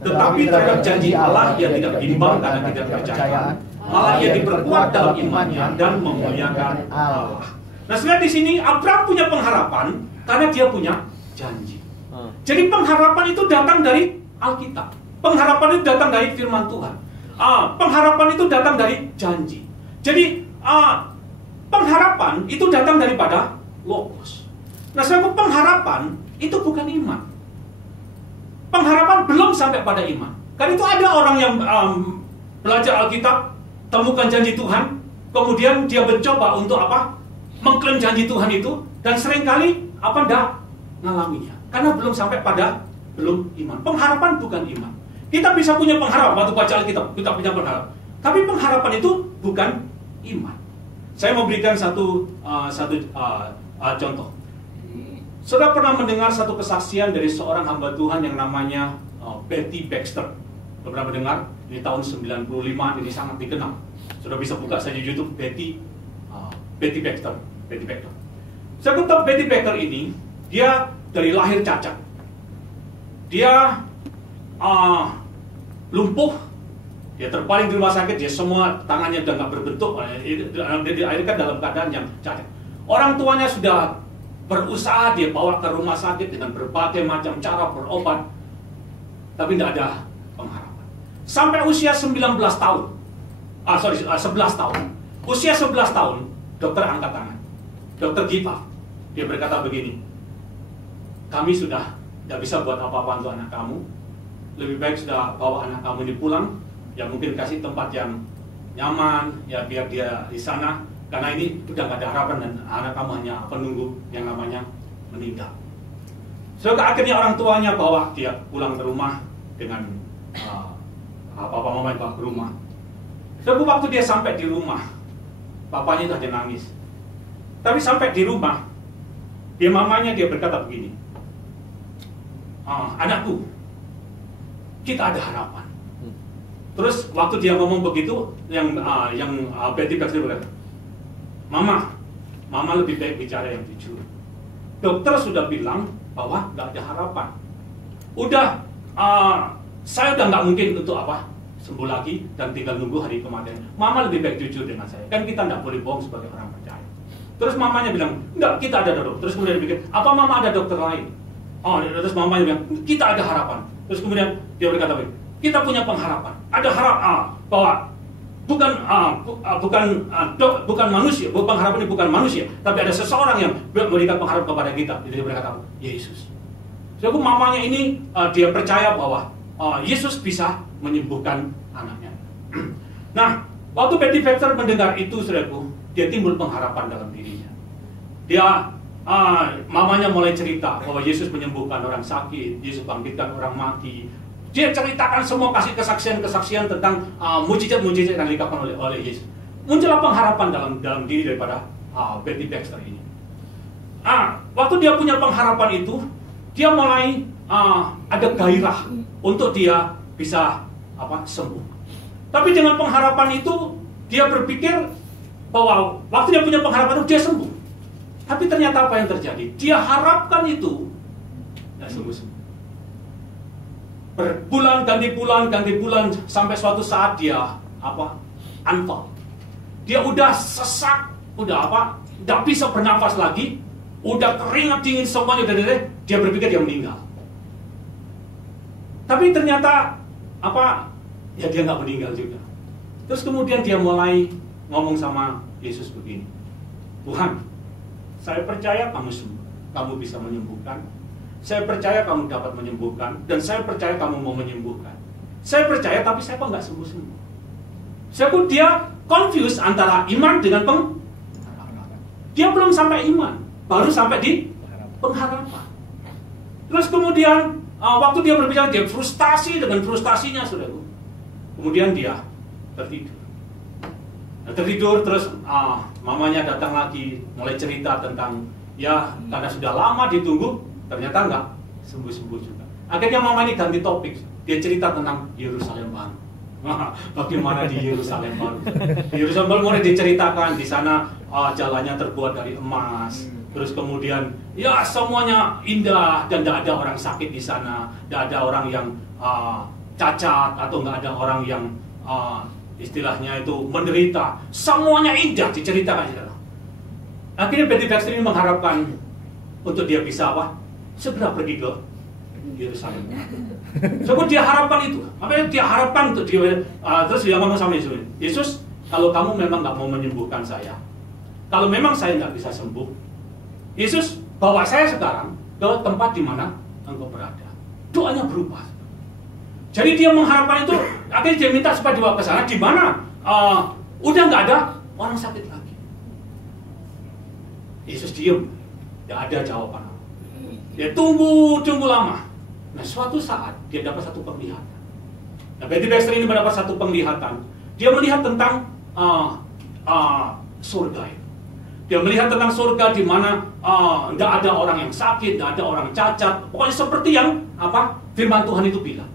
Tetapi terhadap janji Allah ia tidak bimbang karena tidak percaya, malah ia diperkuat dalam imannya dan memuliakan Allah. Nah, sebenarnya di sini Abraham punya pengharapan karena dia punya janji. Jadi pengharapan itu datang dari Alkitab. Pengharapan itu datang dari firman Tuhan. Pengharapan itu datang dari janji. Jadi pengharapan itu datang daripada logos. Nah, sebenarnya pengharapan itu bukan iman. Pengharapan belum sampai pada iman. Karena itu ada orang yang belajar Alkitab, temukan janji Tuhan, kemudian dia mencoba untuk apa? Mengklaim janji Tuhan itu, dan seringkali enggak ngalaminya. Karena belum sampai pada belum iman. Pengharapan bukan iman. Kita bisa punya pengharapan waktu baca Alkitab, kita punya pengharapan. Tapi pengharapan itu bukan iman. Saya memberikan satu contoh. Saudara pernah mendengar satu kesaksian dari seorang hamba Tuhan yang namanya Betty Baxter. Pernah mendengar? Di tahun 95 ini sangat dikenal. Saudara bisa buka saja YouTube Betty Baxter. Saya tahu Betty Baxter ini, dia dari lahir cacat. Dia lumpuh, dia terbaring di rumah sakit, dia semua tangannya udah nggak berbentuk, dia dilahirkan dalam keadaan yang cacat. Orang tuanya sudah berusaha dia bawa ke rumah sakit dengan berbagai macam cara berobat, tapi tidak ada pengharapan. Sampai usia 19 tahun, 11 tahun. Usia 11 tahun, dokter angkat tangan. Dokter give up. Dia berkata begini, kami sudah tidak bisa buat apa-apa untuk anak kamu. Lebih baik sudah bawa anak kamu ini pulang, ya mungkin kasih tempat yang nyaman, ya biar dia di sana. Karena ini sudah tidak ada harapan dan anak kamu hanya penunggu yang namanya meninggal. So akhirnya orang tuanya bawa dia pulang ke rumah dengan papa mama bawa ke rumah. So waktu dia sampai di rumah, papanya sudah nangis. Tapi sampai di rumah, mamanya dia berkata begini, anakku, kita ada harapan. Terus waktu dia ngomong begitu, yang Betty Baxter berkata, Mama lebih baik bicara yang jujur. Dokter sudah bilang bahwa nggak ada harapan. Saya udah nggak mungkin untuk sembuh lagi dan tinggal nunggu hari kematian. Mama lebih baik jujur dengan saya. Kan kita nggak boleh bohong sebagai orang percaya. Terus mamanya bilang, enggak, kita ada dokter. Terus kemudian dia pikir, apa mama ada dokter lain? Terus mamanya bilang, kita ada harapan. Terus kemudian dia berkata, kita punya pengharapan. Ada harapan bahwa bukan manusia, pengharapan ini bukan manusia, tapi ada seseorang yang memberikan pengharapan kepada kita. Dia berkata, Yesus. Jadi mamanya ini dia percaya bahwa Yesus bisa menyembuhkan anaknya. Nah, waktu Betty Baxter mendengar itu, saudaraku, dia timbul pengharapan dalam dirinya. Dia mamanya mulai cerita bahwa Yesus menyembuhkan orang sakit, Yesus bangkitkan orang mati. Dia ceritakan semua, kasih kesaksian-kesaksian tentang mujizat-mujizat yang dilakukan oleh Yesus. Muncullah pengharapan dalam diri daripada Betty Baxter ini. Waktu dia punya pengharapan itu, dia mulai ada gairah untuk dia bisa sembuh. Tapi dengan pengharapan itu, dia berpikir bahwa waktu dia punya pengharapan itu dia sembuh. Tapi ternyata apa yang terjadi? Dia harapkan itu tidak sembuh-sembuh. Berbulan ganti bulan sampai suatu saat dia anfal. Dia udah sesak, udah bisa bernafas lagi, udah keringat dingin semuanya, dia berpikir dia meninggal. Tapi ternyata dia nggak meninggal juga. Terus kemudian dia mulai ngomong sama Yesus begini, Tuhan, saya percaya kamu sembuh, kamu bisa menyembuhkan. Saya percaya kamu dapat menyembuhkan, dan saya percaya kamu mau menyembuhkan. Saya percaya, tapi saya kok nggak sembuh-sembuh. Dia confused antara iman dengan pengharapan. Dia belum sampai iman, baru sampai di pengharapan. Terus kemudian waktu dia berbicara, dia frustasi dengan frustasinya, saudaraku. Kemudian dia tertidur, terus mamanya datang lagi, mulai cerita tentang karena sudah lama ditunggu, ternyata nggak sembuh-sembuh juga. Akhirnya mama ini ganti topik, dia cerita tentang Yerusalem baru. Bagaimana di Yerusalem baru? Di Yerusalem baru mulai diceritakan, di sana jalannya terbuat dari emas. Terus kemudian semuanya indah, dan tidak ada orang sakit di sana, tidak ada orang yang cacat, atau nggak ada orang yang istilahnya itu menderita. Semuanya indah diceritakan. Akhirnya Betty Baxter ini mengharapkan untuk dia bisa segera pergi ke Yerusalem. So, dia harapkan itu. Dia harapkan untuk dia. Terus dia ngomong sama Yesus, Yesus, kalau kamu memang nggak mau menyembuhkan saya, kalau memang saya nggak bisa sembuh, Yesus bawa saya sekarang ke tempat di mana engkau berada. Doanya berubah. Jadi dia mengharapkan itu, akhirnya dia minta supaya dibawa ke sana, di mana udah nggak ada orang sakit lagi. Yesus diem, tidak ada jawaban. Dia tunggu lama. Nah, suatu saat dia dapat satu penglihatan. Nah, Betty Baxter ini mendapat satu penglihatan. Dia melihat tentang surga. Dia melihat tentang surga di mana tidak ada orang yang sakit, tidak ada orang cacat. Pokoknya seperti yang firman Tuhan itu bilang.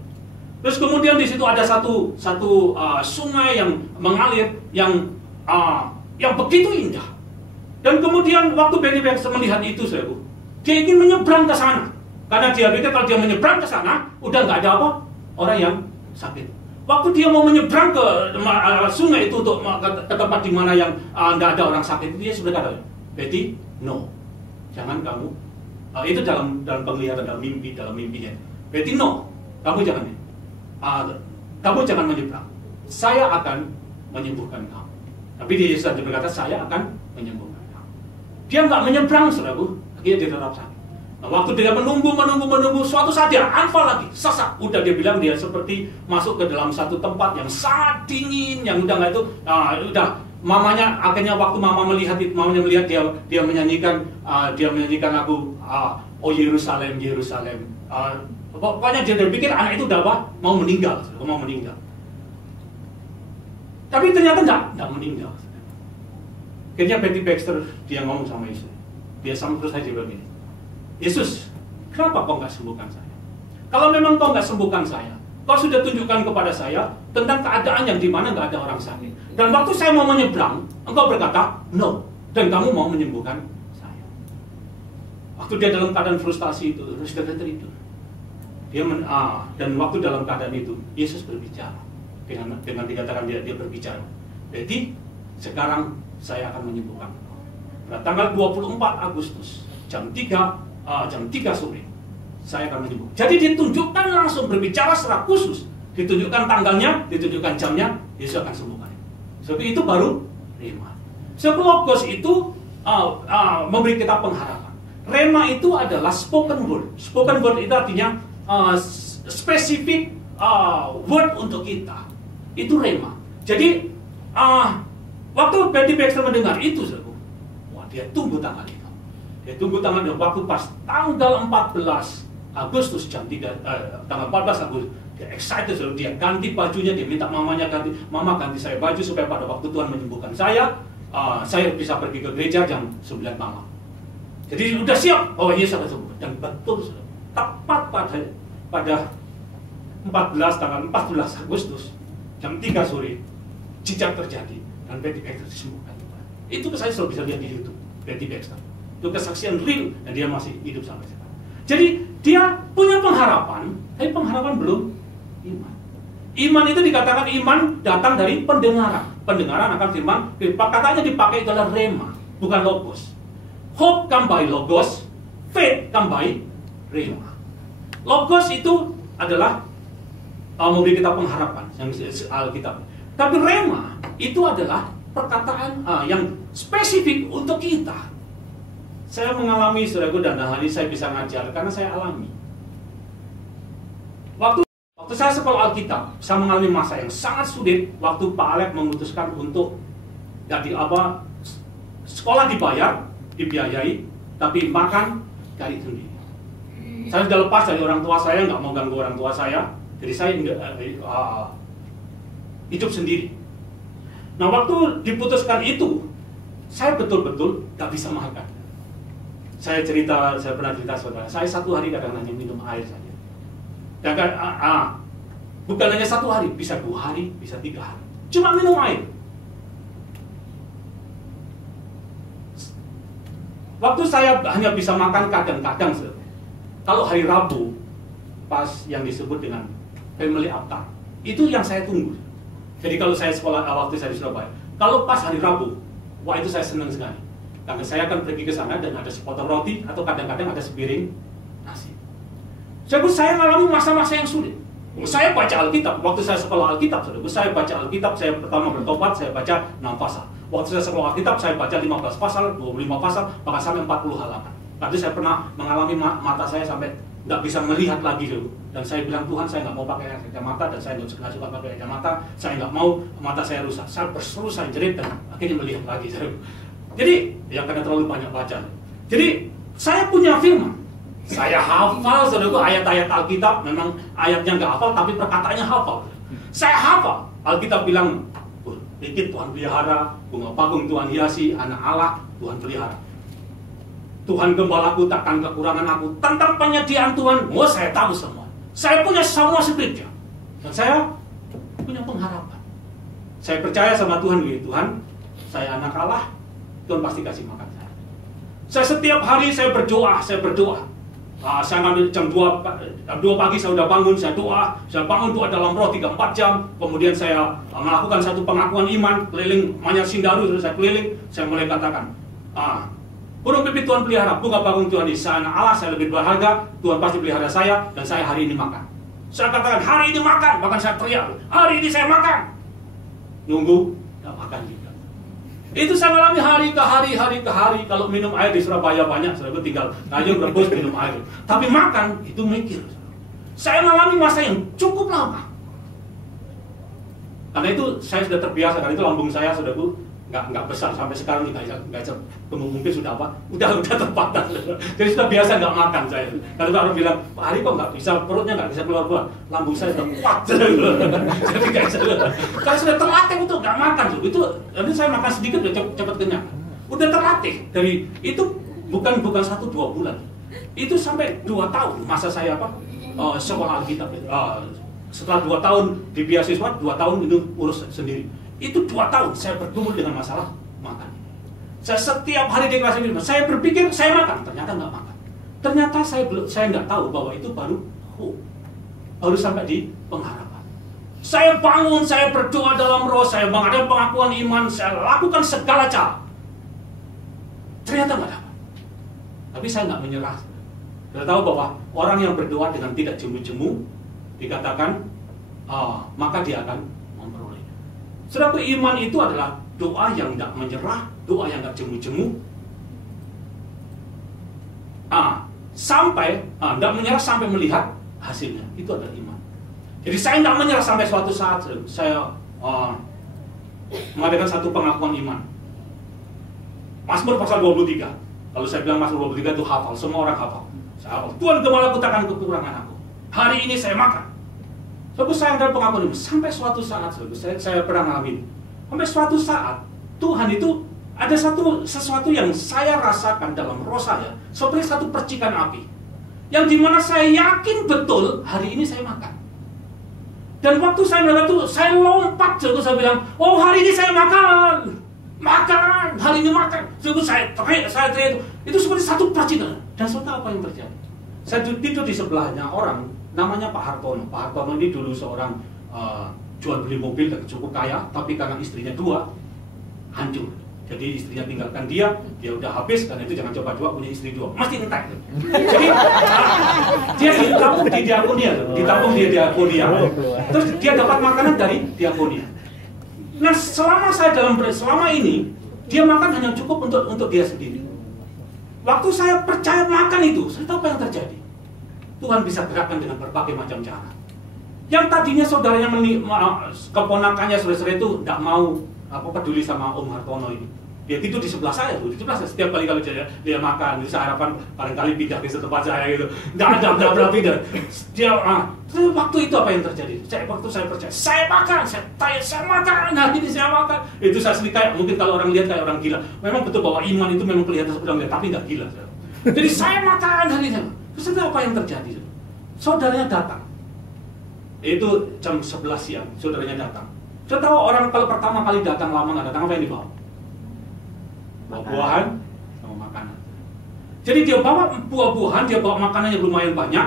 Terus kemudian di situ ada satu sungai yang mengalir yang begitu indah. Dan kemudian waktu Betty Baxter melihat itu, dia ingin menyeberang ke sana. Karena dia pikir kalau dia menyeberang ke sana, udah nggak ada orang yang sakit. Waktu dia mau menyeberang ke sungai itu untuk ke tempat di mana yang nggak ada orang sakit, dia sudah kata, Betty, no, jangan kamu. Itu dalam penglihatan, dalam mimpinya. Betty, no, kamu jangan. Kamu jangan menyeberang. Saya akan menyembuhkan kamu. Tapi dia sudah berkata, saya akan menyembuhkan kamu. Dia nggak menyeberang, saudaraku. Akhirnya dia tetap sakit. Nah, waktu dia menunggu, suatu saat dia anfal lagi, sesak. Udah dia bilang dia seperti masuk ke dalam satu tempat yang sangat dingin, yang udah nggak itu, udah. Mamanya akhirnya waktu mamanya melihat dia menyanyikan lagu Oh Yerusalem, Yerusalem. Pokoknya dia pikir anak itu udah mau meninggal. Tapi ternyata enggak meninggal. Akhirnya Betty Baxter dia ngomong sama Yesus. Dia terus saja bilang gini, Yesus, kenapa kau nggak sembuhkan saya? Kalau memang kau nggak sembuhkan saya, kau sudah tunjukkan kepada saya tentang keadaan yang di mana nggak ada orang sakit. Dan waktu saya mau menyeberang, engkau berkata, no, dan kamu mau menyembuhkan saya. Waktu dia dalam keadaan frustasi itu, terus dia tertidur. Dan waktu dalam keadaan itu, Yesus berbicara. Dengan dikatakan dia berbicara. Jadi, sekarang saya akan menyembuhkan. Pada tanggal 24 Agustus, jam 3 sore, saya akan menyembuhkan. Jadi ditunjukkan langsung, berbicara secara khusus. Ditunjukkan tanggalnya, ditunjukkan jamnya, Yesus akan sembuhkan. Seperti itu baru rema. Logos itu memberi kita pengharapan. Rema itu adalah spoken word. Spoken word itu artinya spesifik word untuk kita. Itu rema. Jadi waktu Betty Baxter mendengar itu, dia tunggu tanggal itu. tunggu waktu pas tanggal 14 Agustus jam 3, tanggal 14 Agustus, dia excited, dia ganti bajunya, dia minta mamanya ganti, mama ganti saya baju supaya pada waktu Tuhan menyembuhkan saya bisa pergi ke gereja jam 9 malam. Jadi udah siap, oh iya saya sembuh. Dan betul, tepat pada tanggal 14 Agustus jam 3 sore, jejak terjadi dan Betty Baxter disembuhkan. Itu saya selalu bisa lihat di YouTube, Betty Baxter. Itu kesaksian real dan dia masih hidup sampai sekarang. Jadi dia punya pengharapan, tapi pengharapan belum iman. Iman itu dikatakan iman datang dari pendengaran. Pendengaran akan firman, katanya dipakai adalah rema, bukan logos. Hope come by logos, faith come by rema. Logos itu adalah memberi kita pengharapan yang Alkitab. Tapi rema itu adalah perkataan yang spesifik untuk kita. Saya mengalami, saudaraku, dan hari ini saya bisa ngajar karena saya alami. Waktu saya sekolah Alkitab, saya mengalami masa yang sangat sulit waktu Pak Alek memutuskan untuk jadi sekolah dibiayai, tapi makan dari sendiri. Saya sudah lepas dari orang tua saya, nggak mau ganggu orang tua saya, jadi saya hidup sendiri. Nah, waktu diputuskan itu, saya betul-betul nggak bisa makan. Saya pernah cerita saudara, saya satu hari kadang hanya minum air saja. Bukan hanya satu hari, bisa 2 hari, bisa 3 hari. Cuma minum air. Waktu saya hanya bisa makan kadang-kadang, kalau hari Rabu, pas yang disebut dengan family aftar, itu yang saya tunggu. Jadi kalau saya sekolah waktu saya di Surabaya, kalau pas hari Rabu, wah itu saya senang sekali. Karena saya akan pergi ke sana dan ada sepotong roti atau kadang-kadang ada sepiring nasi. Saya mengalami masa-masa yang sulit. Saya baca Alkitab, waktu saya sekolah Alkitab, saya baca Alkitab, saya pertama bertobat, saya baca 6 pasal. Waktu saya sekolah Alkitab, saya baca 15 pasal, 25 pasal, bahkan sampai 40 halaman. Tadi saya pernah mengalami mata saya sampai nggak bisa melihat lagi dulu. Dan saya bilang, Tuhan, saya nggak mau pakai kacamata, dan saya nggak suka pakai kacamata, saya nggak mau mata saya rusak. Saya berseru, saya jerit, dan akhirnya melihat lagi. Jadi, ya karena terlalu banyak baca. Jadi, saya punya firman. Saya hafal, saudaraku, ayat-ayat Alkitab. Memang ayatnya nggak hafal, tapi perkataannya hafal. Saya hafal. Alkitab bilang, dikit Tuhan pelihara, bunga pagung Tuhan hiasi, anak Allah Tuhan pelihara. Tuhan gembalaku, takkan kekurangan aku. Tentang penyediaan Tuhan, saya tahu semua. Saya punya semua spiritnya. Dan saya punya pengharapan. Saya percaya sama Tuhan, Tuhan, saya anak Allah, Tuhan pasti kasih makan saya. Saya setiap hari saya berdoa. Saya ngambil jam 2 pagi saya udah bangun, saya bangun doa dalam roh 3-4 jam. Kemudian saya melakukan satu pengakuan iman, keliling Manyar Sindaru, saya keliling, saya mulai katakan, burung pipit Tuhan pelihara, bunga pagung Tuhan di sana Allah, saya lebih berharga, Tuhan pasti pelihara saya, dan saya hari ini makan. Saya katakan, hari ini makan, bahkan saya teriak, hari ini saya makan. Nunggu, gak makan juga. Itu saya alami hari ke hari. Kalau minum air di Surabaya banyak, saya tinggal ngayun rebus minum air. Tapi makan, itu mikir. Saya mengalami masa yang cukup lama. Karena itu saya sudah terbiasa, karena itu lambung saya sudah nggak besar sampai sekarang nggak mungkin sudah udah terbatas. Jadi sudah biasa nggak makan saya. Kalau orang bilang, Pak Ari kok nggak bisa, perutnya nggak bisa keluar, lambung saya sudah kuat. Jadi nggak bisa. Kalau sudah terlatih untuk nggak makan, itu nanti saya makan sedikit udah cepat kenyang. Udah terlatih dari itu bukan 1-2 bulan. Itu sampai 2 tahun masa saya sekolah Alkitab. Setelah 2 tahun di beasiswa, 2 tahun itu urus sendiri. Itu 2 tahun saya bergumul dengan masalah makan. Saya setiap hari di kelas ini, saya berpikir saya makan, ternyata nggak makan. Ternyata saya nggak tahu bahwa itu baru sampai di pengharapan. Saya bangun, saya berdoa dalam roh, saya ada pengakuan iman, saya lakukan segala cara. Ternyata nggak dapat. Tapi saya nggak menyerah. Saya tahu bahwa orang yang berdoa dengan tidak jemu-jemu dikatakan, maka dia akan. Saudara, iman itu adalah doa yang tidak menyerah, doa yang tidak jemu-jemu. Sampai tidak menyerah sampai melihat hasilnya. Itu adalah iman. Jadi saya tidak menyerah sampai suatu saat saya mengadakan satu pengakuan iman. Mazmur pasal 23. Kalau saya bilang Mazmur 23 itu hafal, semua orang hafal. Saya hafal. Tuhan gembalaku takkan kekurangan aku. Hari ini saya makan. Saudara sayang dalam pengakuan ini, sampai suatu saat, saya pernah ngalamin. Sampai suatu saat, Tuhan itu ada sesuatu yang saya rasakan dalam roh saya, seperti satu percikan api. Yang dimana saya yakin betul, hari ini saya makan. Dan waktu saya melihat itu, saya lompat, saya bilang, oh hari ini saya makan. Makan, hari ini makan. Saya teriak, itu seperti satu percikan. Dan saudara apa yang terjadi? Saya tidur di sebelahnya orang, namanya Pak Hartono. Pak Hartono ini dulu seorang jual beli mobil dan cukup kaya, tapi karena istrinya dua, hancur. Jadi istrinya tinggalkan dia udah habis, karena itu jangan coba-coba punya istri dua, mesti entek. Jadi dia ditampung di diakonia, terus dia dapat makanan dari diakonia. Nah selama ini dia makan hanya cukup untuk dia sendiri. Waktu saya percaya makan itu, saya tahu apa yang terjadi. Tuhan bisa gerakkan dengan berbagai macam cara. Yang tadinya saudaranya keponakannya saudara itu tidak mau peduli sama Om Hartono ini. Dia tidur di sebelah saya tuh, setiap kali kalau dia makan, saya harapan barangkali pindah ke tempat saya gitu. Tidak ada pindah. Terus waktu itu apa yang terjadi? Waktu saya percaya, saya makan, saya makan, hari ini saya makan. Itu saya sendiri kayak, mungkin kalau orang lihat kayak orang gila. Memang betul bahwa iman itu memang kelihatan seperti orang gila, tapi tidak gila. Jadi saya makan hari ini. Terus apa yang terjadi? Saudaranya datang. Itu jam 11 siang, saudaranya datang. Saya tahu orang kalau pertama kali datang lama nggak datang, apa yang dibawa? Buah-buahan sama makanan. Jadi dia bawa buah-buahan, dia bawa makanan yang lumayan banyak,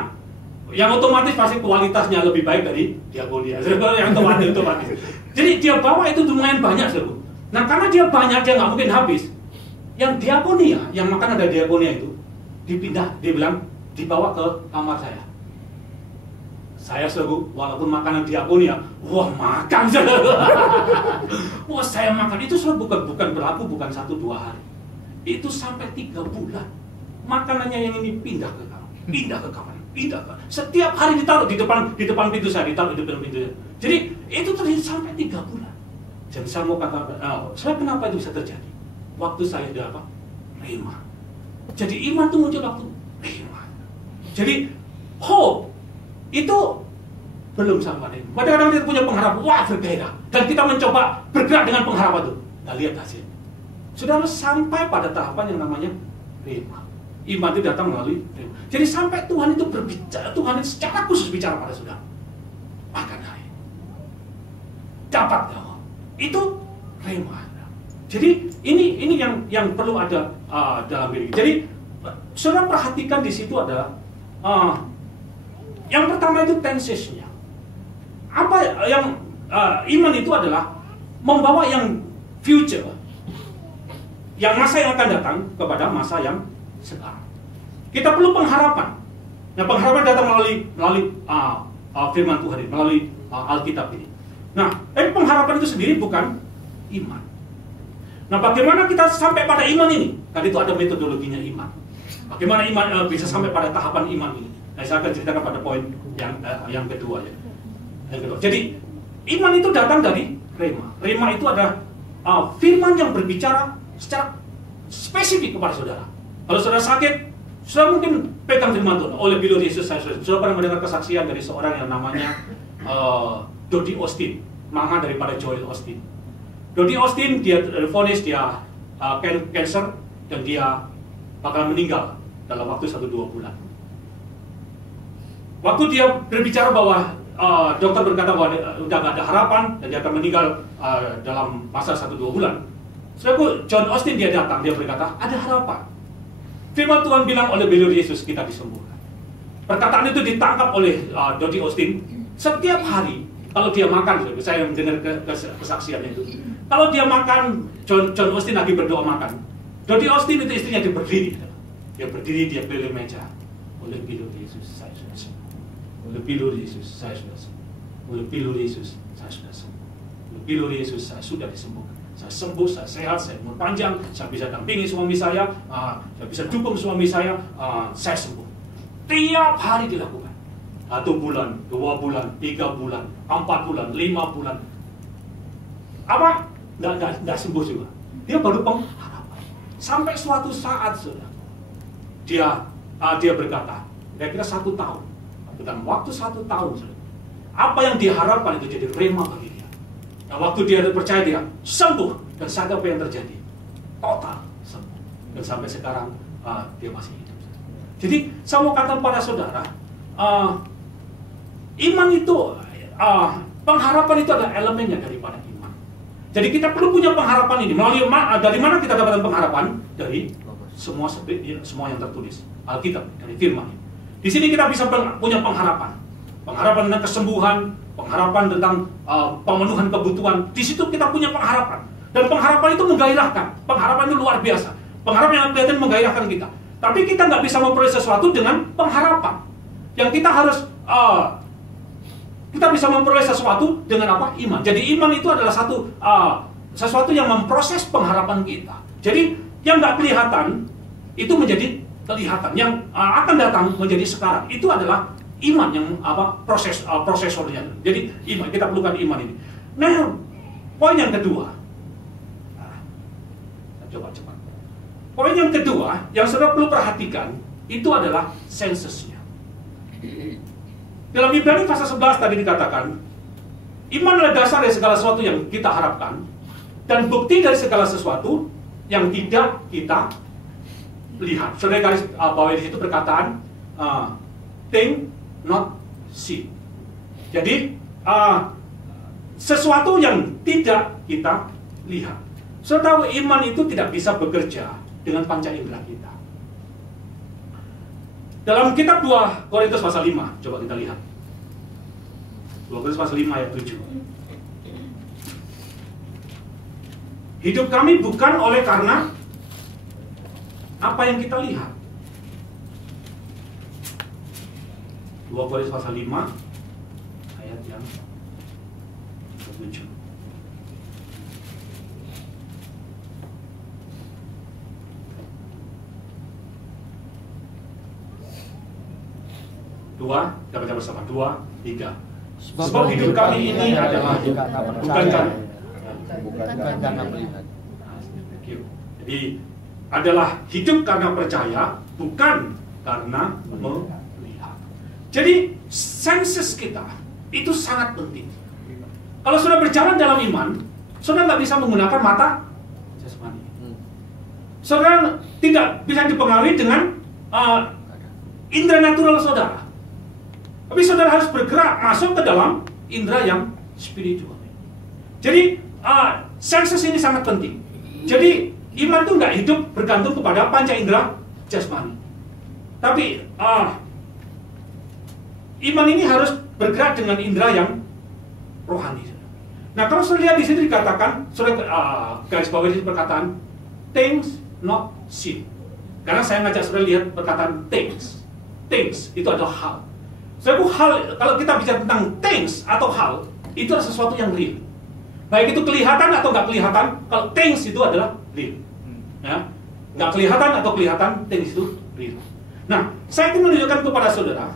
yang otomatis pasti kualitasnya lebih baik dari diakonia. Yang otomatis. Jadi dia bawa itu lumayan banyak, saudara. Nah karena dia banyak, dia nggak mungkin habis. Yang diakonia, yang makanan dari diakonia itu dipindah, dia bilang dibawa ke kamar saya. Saya seru, walaupun makanan diakonia, wah makan wah saya makan, itu bukan berlaku bukan 1-2 hari. Itu sampai 3 bulan. Makanannya yang ini pindah ke kamar. Setiap hari ditaruh di depan pintu saya, ditaruh di depan pintu saya. Jadi itu terjadi sampai 3 bulan. Jadi saya mau kata, saya kenapa itu bisa terjadi? Waktu saya ada apa? Rema. Jadi iman itu muncul waktu rema. Jadi hope itu belum sampai. Kadang-kadang kita punya pengharapan, wah bergairah, dan kita mencoba bergerak dengan pengharapan itu. Nah lihat hasil. Saudara sampai pada tahapan yang namanya rema. Iman itu datang melalui rema. Jadi sampai Tuhan itu berbicara, Tuhan itu secara khusus bicara pada saudara. Makan hai. Dapat kau. Itu rema. Jadi ini yang perlu ada dalam diri. Jadi saudara perhatikan di situ ada yang pertama itu tensesnya. Apa yang iman itu adalah membawa yang future, yang masa yang akan datang kepada masa yang sekarang. Kita perlu pengharapan. Nah, pengharapan datang melalui firman Tuhan ini, melalui Alkitab ini. Nah, tapi pengharapan itu sendiri bukan iman. Nah, bagaimana kita sampai pada iman ini? Kan itu ada metodologinya iman. Bagaimana iman bisa sampai pada tahapan iman ini? Nah, saya akan ceritakan pada poin yang kedua ya. Yang kedua. Jadi iman itu datang dari rema. Rema itu adalah firman yang berbicara secara spesifik kepada saudara. Kalau saudara sakit, saudara mungkin pegang firman Tuhan. Oleh bila Yesus saya sudah pernah mendengar kesaksian dari seorang yang namanya Dodi Austin, mama daripada Joel Austin. Dodi Austin dia vonis dia cancer dan dia bakal meninggal dalam waktu 1-2 bulan. Waktu dia berbicara bahwa dokter berkata bahwa udah gak ada harapan dan dia akan meninggal dalam masa 1-2 bulan. Setelah John Austin dia datang, dia berkata ada harapan. Firman Tuhan bilang oleh beliau Yesus kita disembuhkan. Perkataan itu ditangkap oleh Dodi Austin. Setiap hari kalau dia makan, saya mendengar kesaksiannya itu. Kalau dia makan, John Austin lagi berdoa makan. Dodi Austin itu istrinya dia berdiri. Dia berdiri, dia keliling meja. Oleh beliau Yesus saya sudah sembuh. Oleh beliau Yesus saya sudah sembuh. Oleh beliau Yesus saya sudah sembuh. Oleh beliau Yesus saya sudah disembuhkan. Saya sembuh, saya sehat, saya umur panjang, saya bisa dampingi suami saya bisa dukung suami saya sembuh. Tiap hari dilakukan. 1 bulan, 2 bulan, 3 bulan, 4 bulan, 5 bulan. Apa? Nggak sembuh juga. Dia baru pengharapan. Sampai suatu saat sudah dia berkata, kira-kira 1 tahun. Dalam waktu 1 tahun, apa yang diharapkan itu jadi rema bagi dia. Nah, waktu dia percaya, dia sembuh, dan sadar apa yang terjadi, total sembuh. Dan sampai sekarang dia masih hidup. Jadi saya mau katakan pada saudara, iman itu, pengharapan itu adalah elemennya daripada iman. Jadi kita perlu punya pengharapan ini. Melalui dari mana kita dapatkan pengharapan? Dari semua yang tertulis Alkitab, dari firman. Di sini kita bisa punya pengharapan tentang kesembuhan, pengharapan tentang pemenuhan kebutuhan. Di situ kita punya pengharapan, dan pengharapan itu menggairahkan. Pengharapan itu luar biasa. Pengharapan yang kelihatan menggairahkan kita. Tapi kita nggak bisa memperoleh sesuatu dengan pengharapan. Yang kita harus kita bisa memperoleh sesuatu dengan apa? Iman. Jadi iman itu adalah sesuatu yang memproses pengharapan kita. Jadi yang nggak kelihatan itu menjadi kelihatan. Yang akan datang menjadi sekarang. Itu adalah iman yang prosesornya. Jadi iman, kita perlukan iman ini. Nah, poin yang kedua. Coba cepat. Poin yang kedua yang saudara perlu perhatikan itu adalah sensesnya. Dalam Ibrani pasal 11 tadi dikatakan, iman adalah dasar dari segala sesuatu yang kita harapkan dan bukti dari segala sesuatu yang tidak kita lihat. Saudara garis bawahi di situ perkataan think not see. Jadi sesuatu yang tidak kita lihat. Saudara tahu iman itu tidak bisa bekerja dengan panca indera kita. Dalam kitab 2 Korintus pasal 5, coba kita lihat. 2 Korintus pasal 5 ayat 7. Hidup kami bukan oleh karena apa yang kita lihat. 2 Korintus pasal 5 ayat yang 7. Kita baca bersama. 2, 3. Sebab hidup kami ini adalah bukan karena melihat. Jadi adalah hidup karena percaya, bukan karena melihat. Jadi senses kita itu sangat penting. Kalau sudah berjalan dalam iman, saudara nggak bisa menggunakan mata jasmani. Saudara tidak bisa dipengaruhi dengan indera natural saudara. Tapi saudara harus bergerak masuk ke dalam indera yang spiritual. Jadi senses ini sangat penting. Jadi iman itu nggak hidup bergantung kepada panca indera jasmani. Tapi iman ini harus bergerak dengan indera yang rohani. Nah, kalau saudara lihat di sini dikatakan, saudara garis bawah di perkataan things not seen. Karena saya ngajak saudara lihat perkataan things. Things itu adalah hal. Saudara, hal, kalau kita bicara tentang things atau hal, itu adalah sesuatu yang real. Baik itu kelihatan atau nggak kelihatan, kalau things itu adalah real. Ya, nggak kelihatan atau kelihatan, things itu real. Nah, saya ingin menunjukkan kepada saudara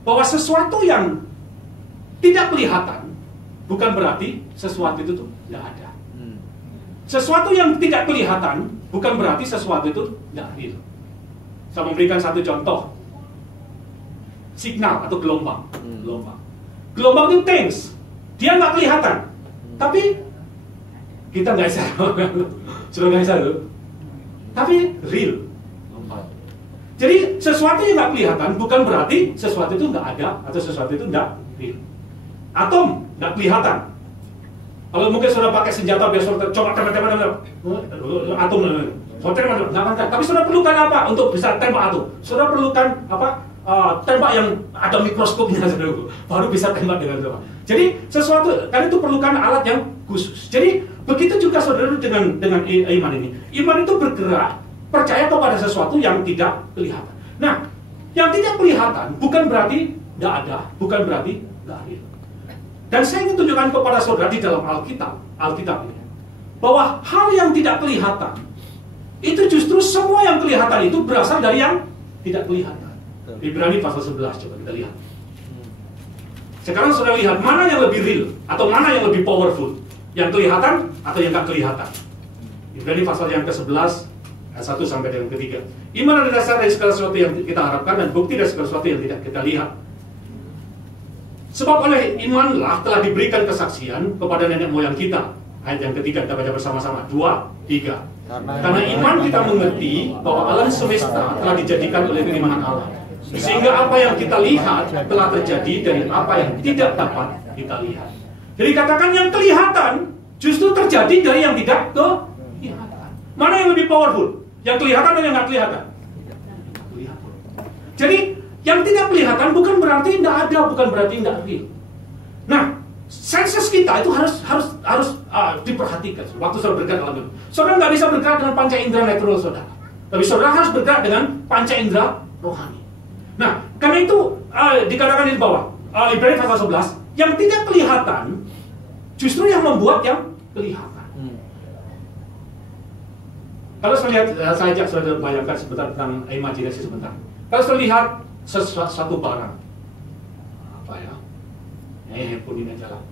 bahwa sesuatu yang tidak kelihatan bukan berarti sesuatu itu tuh nggak ada. Sesuatu yang tidak kelihatan bukan berarti sesuatu itu nggak real. Saya memberikan satu contoh. Signal atau gelombang. Gelombang itu things, dia nggak kelihatan, tapi kita nggak bisa, sudah nggak bisa loh, tapi real. Jadi sesuatu yang nggak kelihatan bukan berarti sesuatu itu nggak ada atau sesuatu itu nggak real. Atom nggak kelihatan. Kalau mungkin sudah pakai senjata biasa coba tembak atom, tapi sudah perlukan apa untuk bisa tembak atom? Sudah perlukan apa? Tembak yang ada mikroskopnya baru bisa tembak dengan tembak. Jadi sesuatu kan itu perlukan alat yang khusus. Jadi begitu juga saudara dengan iman ini. Iman itu bergerak percaya kepada sesuatu yang tidak kelihatan. Nah, yang tidak kelihatan bukan berarti tidak ada, bukan berarti tidak real. Dan saya ingin tunjukkan kepada saudara di dalam Alkitab ini bahwa hal yang tidak kelihatan itu justru semua yang kelihatan itu berasal dari yang tidak kelihatan. Ibrani pasal 11, coba kita lihat. Sekarang saudara lihat mana yang lebih real atau mana yang lebih powerful, yang kelihatan atau yang nggak kelihatan. Ibrani pasal yang ke-11 Ayat 1 sampai dengan ketiga. Iman adalah dasar dari segala sesuatu yang kita harapkan dan bukti dari segala sesuatu yang tidak kita lihat. Sebab oleh imanlah telah diberikan kesaksian kepada nenek moyang kita. Ayat yang ketiga kita baca bersama-sama. 2, 3. Karena iman kita mengerti bahwa alam semesta telah dijadikan oleh firman Allah. Sehingga apa yang kita lihat telah terjadi dari apa yang tidak dapat kita lihat. Jadi katakan yang kelihatan justru terjadi dari yang tidak kelihatan. Mana yang lebih powerful? Yang kelihatan dan yang nggak kelihatan? Kelihatan. Jadi yang tidak kelihatan bukan berarti tidak ada, bukan berarti tidak real. Nah, senses kita itu harus diperhatikan. Waktu saudara bergerak dalam hidup, saudara nggak bisa bergerak dengan panca indera natural saudara, tapi saudara harus bergerak dengan panca indera rohani. Nah, karena itu dikatakan di bawah Ibrani pasal 11, yang tidak kelihatan justru yang membuat yang kelihatan. Kalau saya ajak saudara bayangkan sebentar tentang imajinasi sebentar. Kalau saudara lihat sesuatu barang, apa ya? Handphone ini aja lah.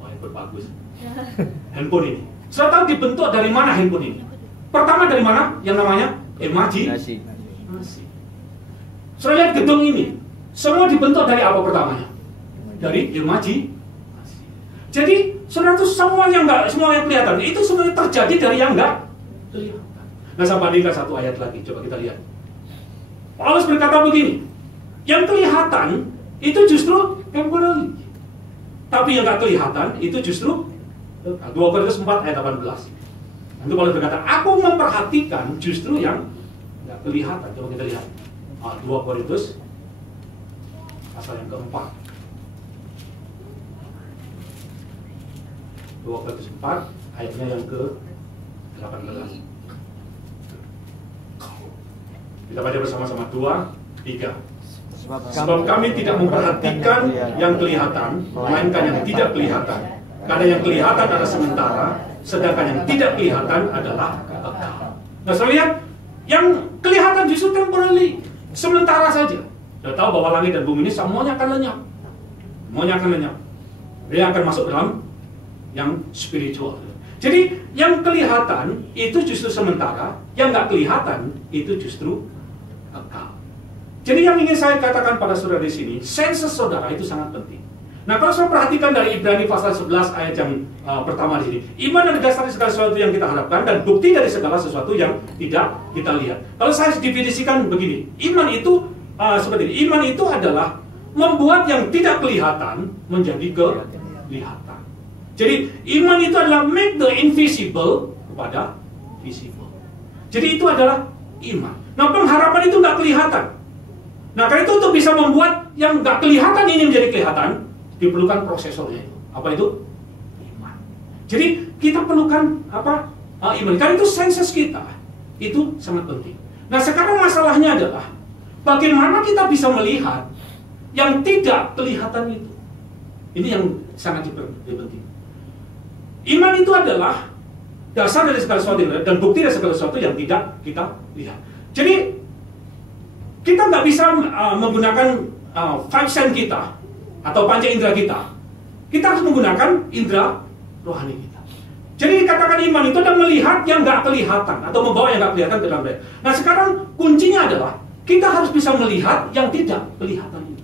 Oh, handphone bagus. Handphone ini. Saudara tahu dibentuk dari mana handphone ini? Pertama dari mana? Yang namanya imajinasi. Saudara lihat gedung ini. Semua dibentuk dari apa pertamanya? Dari imajinasi. Jadi saudara itu semua yang kelihatan itu sebenarnya terjadi dari yang enggak kelihatan. Nah, saya bandingkan satu ayat lagi, coba kita lihat. Paulus berkata begini, yang kelihatan itu justru temporary, tapi yang nggak kelihatan itu justru 2 Korintus 4 ayat 18. Nanti Paulus berkata, aku memperhatikan justru yang nggak kelihatan. Coba kita lihat 2 Korintus pasal yang keempat. 2 Korintus 4 ayatnya yang ke-18. Kita baca bersama-sama 2, 3. Sebab kami tidak memperhatikan yang kelihatan, melainkan yang tidak kelihatan. Karena yang kelihatan adalah sementara, sedangkan yang tidak kelihatan adalah kekal. Nah, saya lihat yang kelihatan justru temporary, sementara saja. Sudah tahu bahwa langit dan bumi ini semuanya akan lenyap. Semuanya akan lenyap. Dia akan masuk dalam yang spiritual. Jadi yang kelihatan itu justru sementara, yang nggak kelihatan itu justru kekal. Jadi yang ingin saya katakan pada saudara di sini, senses saudara itu sangat penting. Nah, kalau saya perhatikan dari Ibrani pasal 11 ayat yang pertama di sini, iman adalah dasar segala sesuatu yang kita harapkan dan bukti dari segala sesuatu yang tidak kita lihat. Kalau saya definisikan begini, iman itu seperti ini. Iman itu adalah membuat yang tidak kelihatan menjadi kelihatan. Jadi iman itu adalah make the invisible kepada visible. Jadi itu adalah iman. Nah, pengharapan itu nggak kelihatan. Nah, karena itu untuk bisa membuat yang nggak kelihatan ini menjadi kelihatan, diperlukan prosesornya. Apa itu? Iman. Jadi kita perlukan apa? Iman. Karena itu senses kita itu sangat penting. Nah, sekarang masalahnya adalah bagaimana kita bisa melihat yang tidak kelihatan itu. Ini yang sangat penting. Iman itu adalah dasar dari segala sesuatu dan bukti dari segala sesuatu yang tidak kita lihat. Jadi kita nggak bisa menggunakan five sense kita atau panca indera kita. Kita harus menggunakan indera rohani kita. Jadi dikatakan iman itu adalah melihat yang nggak kelihatan atau membawa yang nggak kelihatan ke dalam diri. Nah, sekarang kuncinya adalah kita harus bisa melihat yang tidak kelihatan itu.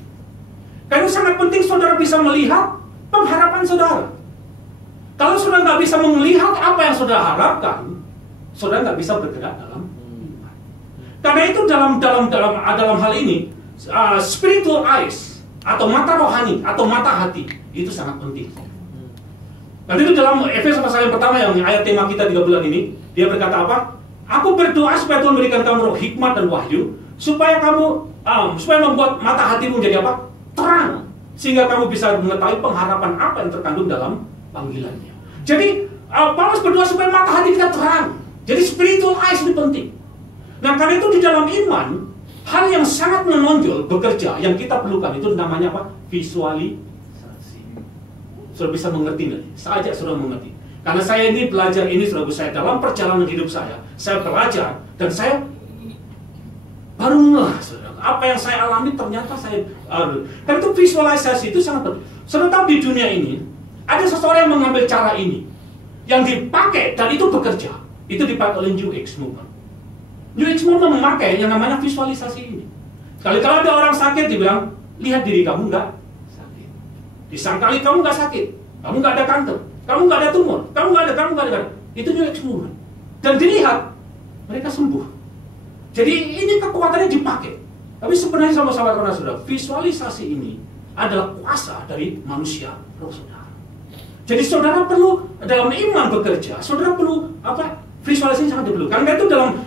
Karena sangat penting saudara bisa melihat pengharapan saudara. Kalau saudara nggak bisa melihat apa yang saudara harapkan, saudara nggak bisa bergerak dalam iman. Karena itu dalam hal ini spiritual eyes atau mata rohani atau mata hati itu sangat penting. Nanti itu dalam Efesus pasal yang pertama yang ayat tema kita 3 bulan ini, dia berkata apa? Aku berdoa supaya Tuhan memberikan kamu roh hikmat dan wahyu, supaya membuat mata hatimu menjadi apa? Terang, sehingga kamu bisa mengetahui pengharapan apa yang terkandung dalam panggilannya. Jadi Paulus berdoa supaya mata hati kita terang. Jadi spiritual eyes ini penting. Nah, karena itu di dalam iman, hal yang sangat menonjol bekerja yang kita perlukan itu namanya apa? Visualisasi. Sudah bisa mengerti nih? Saya ajak sudah mengerti. Karena saya ini belajar ini sudah saya dalam perjalanan hidup saya belajar dan saya baru ngeh, apa yang saya alami ternyata saya karena itu visualisasi itu sangat penting. Sudah tahu di dunia ini ada seseorang yang mengambil cara ini yang dipakai dan itu bekerja. Itu dipakai oleh New Age Movement. New Age Movement memakai yang namanya visualisasi ini. Sekali kalau ada orang sakit, dibilang, lihat diri kamu nggak sakit. Disangkali kamu nggak sakit, kamu nggak ada kanker, kamu nggak ada tumor, kamu nggak ada. Itu New Age Movement. Dan dilihat, mereka sembuh. Jadi ini kekuatannya dipakai. Tapi sebenarnya sama saudara-saudara, visualisasi ini adalah kuasa dari manusia, roh saudara. Jadi saudara perlu dalam iman bekerja, saudara perlu apa? Visualisasi sangat perlu. Karena itu dalam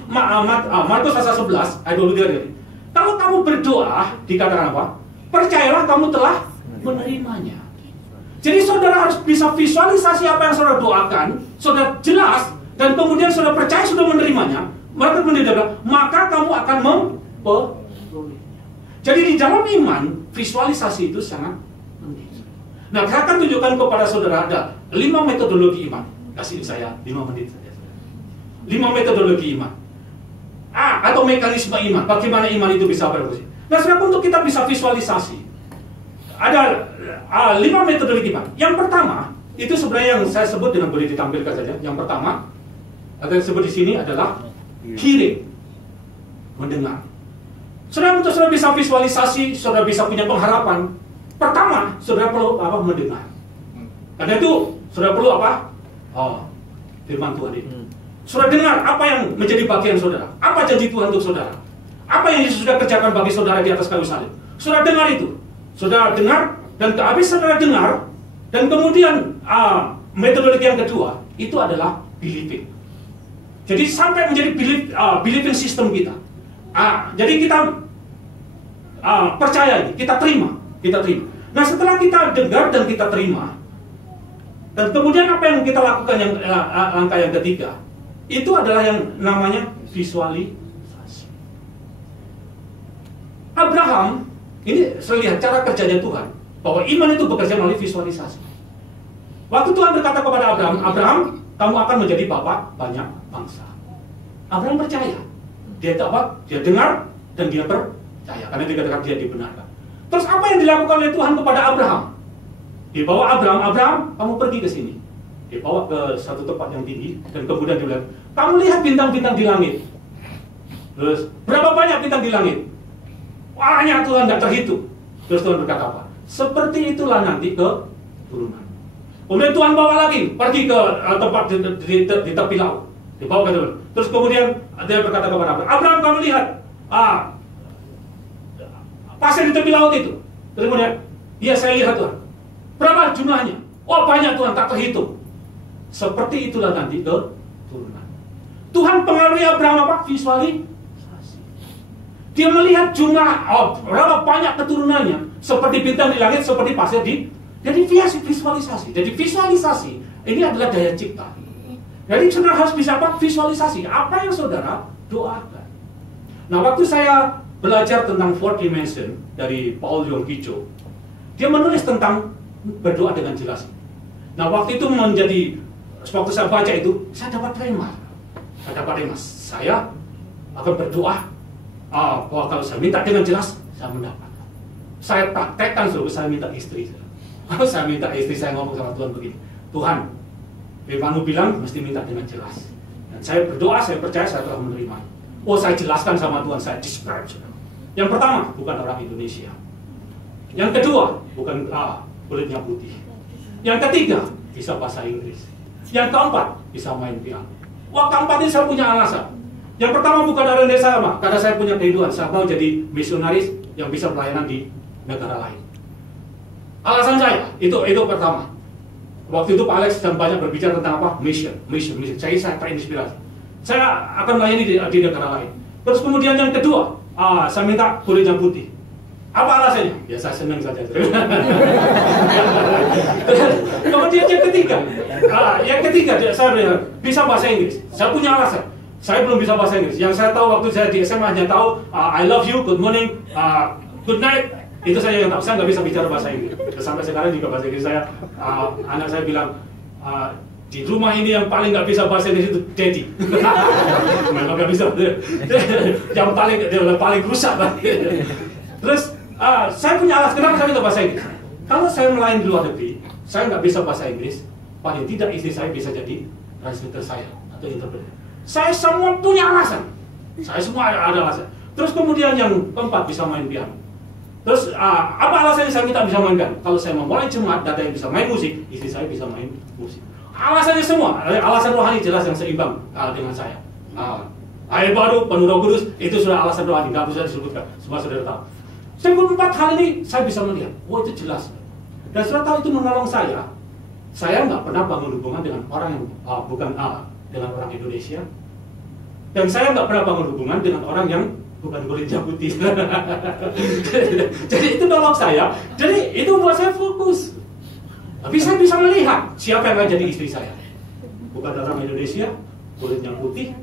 Markus pasal 11 ayat 23. Kalau kamu berdoa, dikatakan apa? Percayalah kamu telah menerimanya. Jadi saudara harus bisa visualisasi apa yang saudara doakan, saudara jelas, dan kemudian saudara percaya sudah menerimanya. Maka kamu akan memperolehnya. Jadi di dalam iman, visualisasi itu sangat penting. Nah, saya akan tunjukkan kepada saudara ada 5 metodologi iman. Kasih saya 5 menit saja. 5 metodologi iman. Atau mekanisme iman. Bagaimana iman itu bisa berfungsi. Nah, saudara, untuk kita bisa visualisasi, ada 5 metodologi iman. Yang pertama, itu sebenarnya yang saya sebut dengan boleh ditampilkan saja. Yang pertama, atau yang disebut di sini adalah hearing, mendengar. Saudara, untuk saudara bisa visualisasi, saudara bisa punya pengharapan. Pertama, saudara perlu apa? Mendengar. Karena itu, saudara perlu apa? Firman Tuhan ini. Saudara dengar apa yang menjadi bagian saudara. Apa janji Tuhan untuk saudara. Apa yang Yesus sudah kerjakan bagi saudara di atas kayu salib. Saudara dengar itu. Saudara dengar, dan habis saudara dengar, dan kemudian metodologi yang kedua, itu adalah believing. Jadi sampai menjadi believing system kita. Jadi kita percaya ini, kita terima. Nah, setelah kita dengar dan kita terima, dan kemudian apa yang kita lakukan yang langkah yang ketiga, itu adalah yang namanya visualisasi. Abraham, ini saya lihat cara kerjanya Tuhan, bahwa iman itu bekerja melalui visualisasi. Waktu Tuhan berkata kepada Abraham, Abraham, kamu akan menjadi bapak banyak bangsa. Abraham percaya. Dia dengar dan dia percaya karena dikatakan dia dibenarkan. Terus apa yang dilakukan oleh Tuhan kepada Abraham? Dibawa Abraham, kamu pergi ke sini. Dibawa ke satu tempat yang tinggi dan kemudian dia bilang, kamu lihat bintang-bintang di langit. Terus berapa banyak bintang di langit? Banyak Tuhan, tidak terhitung. Terus Tuhan berkata apa? Seperti itulah nanti keturunan. Kemudian Tuhan bawa lagi, pergi ke tempat di tepi laut. Dibawa ke Tuhan. Terus kemudian dia berkata kepada Abraham, Abraham, kamu lihat pasir di tepi laut itu. Terus kemudian, iya saya lihat Tuhan. Berapa jumlahnya? Oh banyak Tuhan, tak terhitung. Seperti itulah nanti keturunan. Tuhan pengaruhi Abraham apa? Visualisasi. Dia melihat jumlah berapa banyak keturunannya, seperti bintang di langit, seperti pasir di. Jadi visualisasi. Jadi visualisasi ini adalah daya cipta. Jadi saudara harus bisa apa? Visualisasi apa yang saudara doakan. Nah, waktu saya belajar tentang 4 dimension dari Paul Yonggi Cho, dia menulis tentang berdoa dengan jelas. Nah, waktu itu waktu saya baca itu, saya dapat rema. Saya akan berdoa bahwa kalau saya minta dengan jelas, saya mendapat. Saya praktekkan dulu, saya minta istri. Kalau saya minta istri, saya ngomong sama Tuhan begini, Tuhan, firman-Mu bilang mesti minta dengan jelas. Dan saya berdoa, saya percaya saya telah menerima. Oh, saya jelaskan sama Tuhan, saya describe. Yang pertama, bukan orang Indonesia. Yang kedua, bukan kulitnya putih. Yang ketiga, bisa bahasa Inggris. Yang keempat, bisa main piano. Wah, keempat ini saya punya alasan. Yang pertama, bukan dari desa sama, karena saya punya keinginan, saya mau jadi misionaris yang bisa pelayanan di negara lain. Alasan saya, itu pertama. Waktu itu Pak Alex sedang banyak berbicara tentang apa? Mission. Saya terinspirasi. Saya akan melayani di negara lain. Terus kemudian yang kedua, saya minta kulitnya putih. Apa alasannya? Ya saya senang saja. Kemudian yang ketiga, saya bisa bahasa Inggris. Saya punya alasan. Saya belum bisa bahasa Inggris. Yang saya tahu waktu saya di SMA hanya tahu I love you, good morning, good night. Itu saya yang tahu. Saya nggak bisa bicara bahasa Inggris. Sampai sekarang juga bahasa Inggris saya, anak saya bilang, di rumah ini yang paling nggak bisa bahasa Inggris itu Daddy. Memang nggak bisa. Yang paling rusak. Terus saya punya alasan kenapa saya minta bahasa Inggris. Kalau saya melayani di luar negeri, saya nggak bisa bahasa Inggris. Paling tidak istri saya bisa jadi translator saya atau interpreter. Saya semua punya alasan. Saya semua ada alasan. Terus kemudian yang keempat, bisa main piano. Terus apa alasannya saya minta bisa mainkan? Kalau saya memulai jemaat, data yang bisa main musik, istri saya bisa main musik. Alasannya semua, alasan rohani jelas yang seimbang dengan saya. Air baru, penuh Roh Kudus, itu sudah alasan rohani, nggak bisa disebutkan. Semua sudah tahu. Empat hal ini saya bisa melihat, itu jelas. Dan sudah tahu itu menolong saya. Saya nggak pernah bangun hubungan dengan orang yang bukan dengan orang Indonesia. Dan saya nggak pernah bangun hubungan dengan orang yang bukan kulitnya putih. Jadi itu nolong saya. Jadi itu buat saya fokus. Tapi saya bisa melihat siapa yang akan jadi istri saya. Bukan orang Indonesia, kulitnya putih,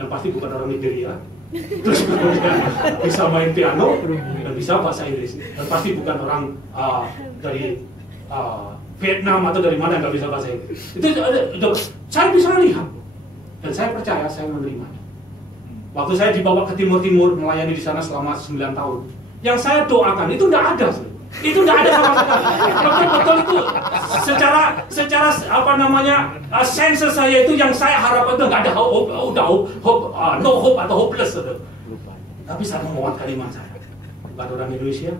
yang pasti bukan orang Nigeria. Terus kemudian bisa main piano dan bisa bahasa Inggris. Dan pasti bukan orang dari Vietnam atau dari mana yang nggak bisa bahasa Inggris. Itu saya bisa melihat. Dan saya percaya, saya menerima. Waktu saya dibawa ke Timur-Timur melayani di sana selama 9 tahun, yang saya doakan itu tidak ada. Itu tidak ada sama sekali. Betul-betul itu secara apa namanya sense saya itu yang saya harapkan itu nggak ada no hope atau hopeless. Tapi saya menguatkan iman saya. Bukan orang Indonesia,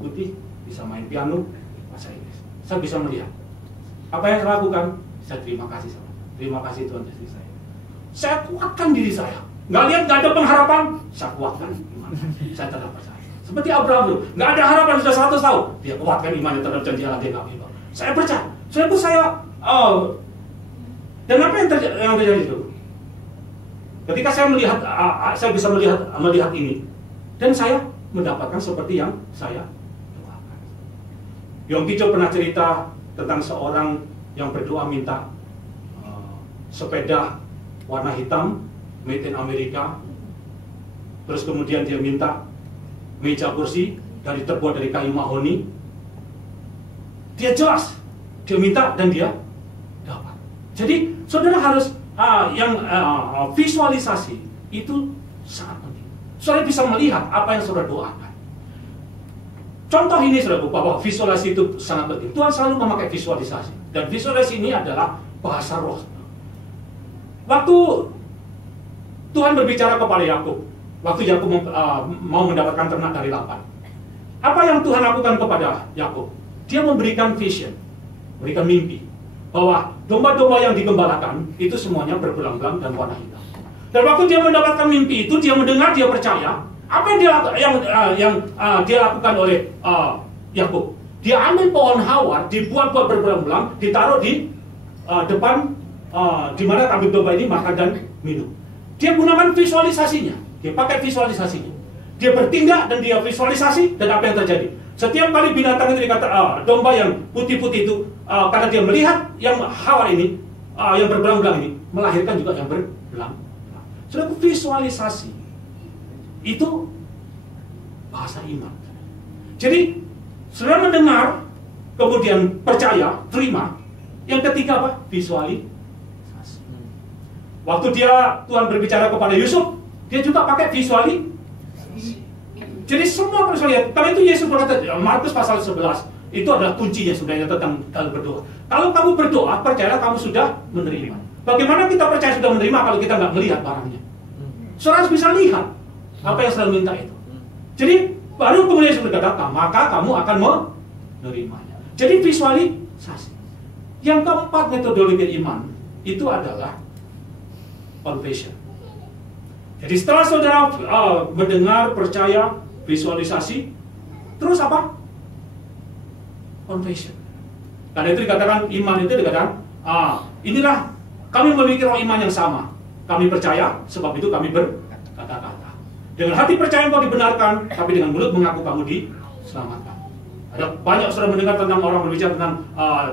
putih, bisa main piano, bahasa Inggris. Saya bisa melihat apa yang saya lakukan. Saya terima kasih sama. Terima kasih Tuhan istri saya. Saya kuatkan diri saya. Nggak lihat, nggak ada pengharapan, saya kuatkan iman. Saya tetap percaya. Seperti Abraham itu, nggak ada harapan sudah 100 tahun, dia kuatkan imannya terhadap janji Allah, dia nggak bimbang. Saya percaya. Dan apa yang terjadi itu? Ketika saya melihat, saya bisa melihat ini, dan saya mendapatkan seperti yang saya doakan. Yonggi Jo pernah cerita tentang seorang yang berdoa minta sepeda warna hitam, made in Amerika. Terus kemudian dia minta meja kursi terbuat dari kayu mahoni. Dia jelas, dia minta dan dia dapat. Jadi saudara harus visualisasi itu sangat penting. Saudara bisa melihat apa yang saudara doakan. Contoh ini saudara, bahwa visualisasi itu sangat penting. Tuhan selalu memakai visualisasi, dan visualisasi ini adalah bahasa roh. Waktu Tuhan berbicara kepada Yakub, waktu Yakub mau mendapatkan ternak dari Laban, apa yang Tuhan lakukan kepada Yakub? Dia memberikan vision, memberikan mimpi, bahwa domba-domba yang digembalakan itu semuanya berbelang-belang dan warna hitam. Dan waktu dia mendapatkan mimpi itu, dia mendengar, dia percaya. Apa yang dia lakukan oleh Yakub? Dia ambil pohon hawar, dibuat-buat berbelang-belang, ditaruh di depan di mana kambing domba ini makan dan minum. Dia gunakan visualisasinya, dia pakai visualisasinya. Dia bertindak dan dia visualisasi, dan apa yang terjadi? Setiap kali binatang itu dikata domba yang putih-putih itu, karena dia melihat yang hawar ini, yang berbelang-belang ini, melahirkan juga yang berbelang-belang. Sudah visualisasi itu bahasa iman. Jadi sudah mendengar, kemudian percaya, terima. Yang ketiga apa? Visualisasi. Waktu Tuhan berbicara kepada Yusuf, dia juga pakai visualisasi. Jadi semua harus lihat. Karena itu Yesus berkata, Markus pasal 11, itu adalah kuncinya sebenarnya tentang dalam berdoa. Kalau kamu berdoa, percayalah kamu sudah menerima. Bagaimana kita percaya sudah menerima kalau kita nggak melihat barangnya? Saudara harus bisa lihat apa yang saudara minta itu. Jadi baru kemudian Yesus berkata, maka kamu akan menerimanya. Jadi visualisasi. Yang keempat metodologi iman itu adalah confession. Jadi setelah saudara mendengar, percaya, visualisasi, terus apa? Confession. Karena itu dikatakan iman itu dikatakan, inilah kami memiliki roh iman yang sama. Kami percaya, sebab itu kami berkata-kata. Dengan hati percaya engkau dibenarkan, tapi dengan mulut mengaku kamu diselamatkan. Ada banyak sudah mendengar tentang orang berbicara tentang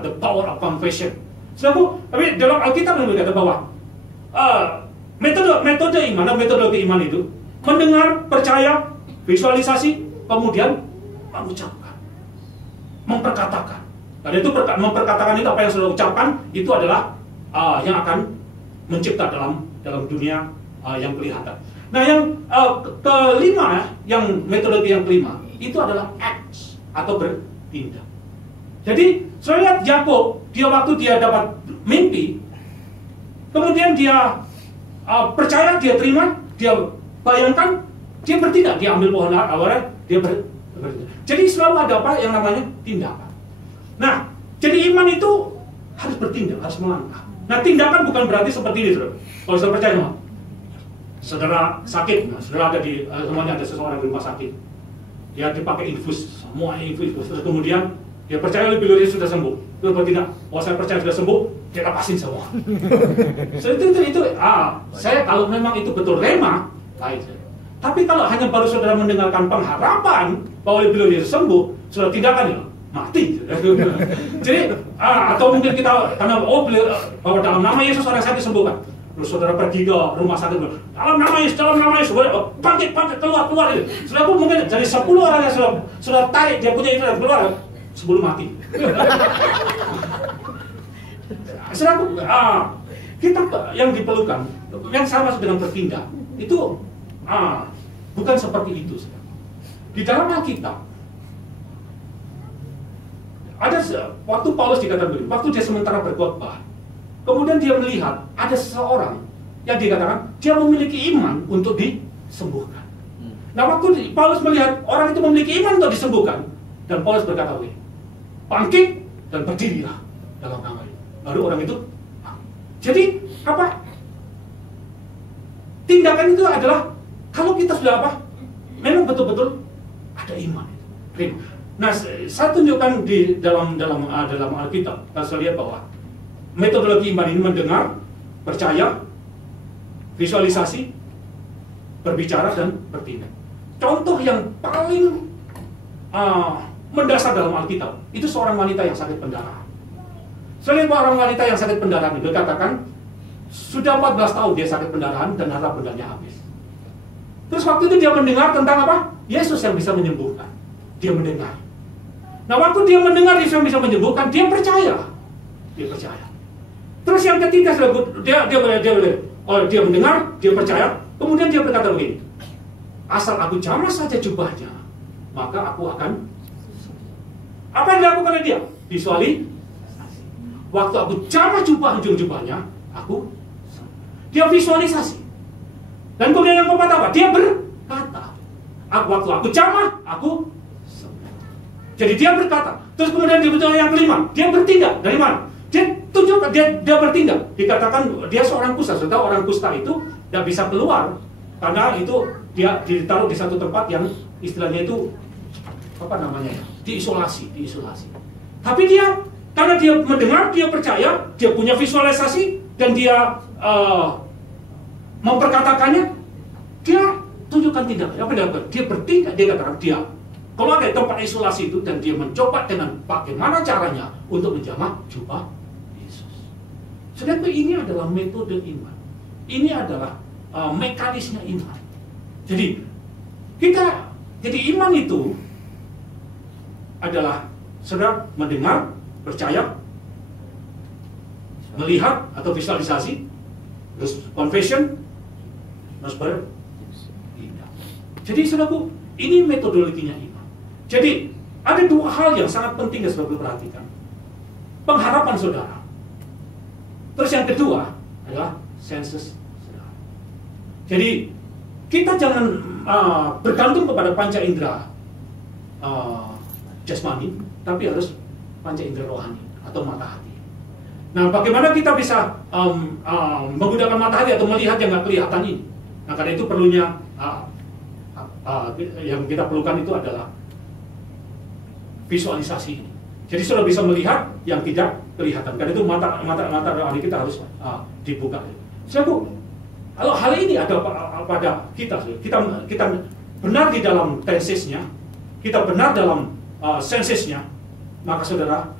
the power of confession. Tapi dalam Alkitab yang berkata bahwa metode iman, metodologi iman itu mendengar, percaya, visualisasi, kemudian mengucapkan, memperkatakan. Dan itu memperkatakan itu apa yang sudah ucapkan itu adalah yang akan mencipta dalam dunia yang kelihatan. Nah, yang kelima, yang metodologi yang kelima itu adalah acts atau bertindak. Jadi saya lihat Yakub, waktu dia dapat mimpi, kemudian dia percaya, dia terima, dia bayangkan dia bertindak, dia ambil pohon awalnya, dia bertindak. Jadi selalu ada apa yang namanya tindakan. Nah, jadi iman itu harus bertindak, harus melangkah. Nah, tindakan bukan berarti seperti ini, saudara. Kalau saudara percaya sama, saudara sakit, nah, saudara ada di rumahnya ada seseorang di rumah sakit, dia dipakai infus, semua infus, terus kemudian dia percaya lebih dari sudah sembuh, terus bertindak, saya percaya sudah sembuh, dia lepasin semua. So, saya kalau memang itu betul rema, lain. Tapi kalau hanya baru saudara mendengarkan pengharapan bahwa beliau Yesus sembuh, saudara tindakan ya mati. Jadi atau mungkin kita karena beliau bahwa dalam nama Yesus orang sakit disembuhkan. Terus saudara pergi ke rumah sakit, dalam nama Yesus, bangkit, keluar. Saudara pun mungkin dari 10 orang yang sudah tarik dia punya itu dan keluar, 10 mati. Saudara, kita yang diperlukan, yang sama dengan bertindak itu bukan seperti itu. Di dalam Alkitab ada waktu Paulus dikatakan begini, waktu dia sementara berkhotbah, kemudian dia melihat ada seseorang yang dikatakan dia memiliki iman untuk disembuhkan. Nah, waktu Paulus melihat orang itu memiliki iman untuk disembuhkan, dan Paulus berkata begini, bangkit dan berdirilah dalam nama ini. Baru orang itu jadi apa? Tindakan itu adalah kalau kita sudah apa? Memang betul-betul ada iman. Nah, saya tunjukkan di dalam Alkitab. Saya lihat bahwa metodologi iman ini mendengar, percaya, visualisasi, berbicara dan bertindak. Contoh yang paling mendasar dalam Alkitab itu seorang wanita yang sakit pendarahan. Saya lihat orang wanita yang sakit pendarahan itu katakan sudah 14 tahun dia sakit pendarahan dan harta bendanya habis. Terus waktu itu dia mendengar tentang apa? Yesus yang bisa menyembuhkan. Dia mendengar. Nah, waktu dia mendengar Yesus yang bisa menyembuhkan, dia percaya. Dia percaya. Terus yang ketiga dia mendengar, dia percaya, kemudian dia berkata begini, asal aku jamah saja jubahnya, maka aku akan. Apa yang dilakukan oleh dia? Visualisasi. Waktu aku jamah ujung jubahnya, dia visualisasi. Dan kemudian yang keempat apa? Dia berkata, waktu aku jamah, aku. Jadi dia berkata. Terus kemudian yang kelima, dia bertindak. Dari mana? Dia tunjukkan, dia bertindak. Dikatakan dia seorang kusta. Sudah orang kusta itu tidak bisa keluar karena itu dia ditaruh di satu tempat yang istilahnya itu apa namanya? Diisolasi. Tapi dia karena dia mendengar, dia percaya, dia punya visualisasi dan dia memperkatakannya, dia tunjukkan tindakan. Apa dia lakukan? Dia bertindak, dia katakan dia keluar dari tempat isolasi itu dan dia mencoba dengan bagaimana caranya untuk menjamah jubah Yesus. Saudara, ini adalah metode iman. Ini adalah mekanisme iman. Jadi iman itu adalah saudara mendengar, percaya, melihat atau visualisasi, terus confession, terus bertindak. Jadi saudaraku, ini metodologinya iman. Jadi ada dua hal yang sangat penting yang saudara perhatikan. Pengharapan saudara. Terus yang kedua adalah sensus saudara. Jadi kita jangan bergantung kepada panca indera jasmani, tapi harus panca indera rohani atau mata hati. Nah, bagaimana kita bisa menggunakan mata hati atau melihat yang nggak kelihatan ini? Nah, karena itu perlunya yang kita perlukan itu adalah visualisasi ini. Jadi sudah bisa melihat yang tidak kelihatan. Karena itu mata rohani kita harus dibuka. Saudaraku, kalau hal ini ada pada kita benar di dalam tensisnya, kita benar dalam sensisnya, maka saudara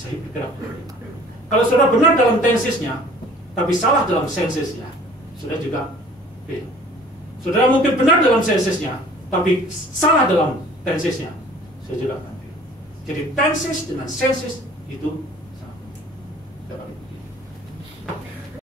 saya bergerak. Kalau saudara benar dalam tensisnya, tapi salah dalam sensisnya, saudara juga beda. Saudara mungkin benar dalam sensisnya, tapi salah dalam tensisnya, saya juga akan beda. Jadi tensis dengan sensis itu sama.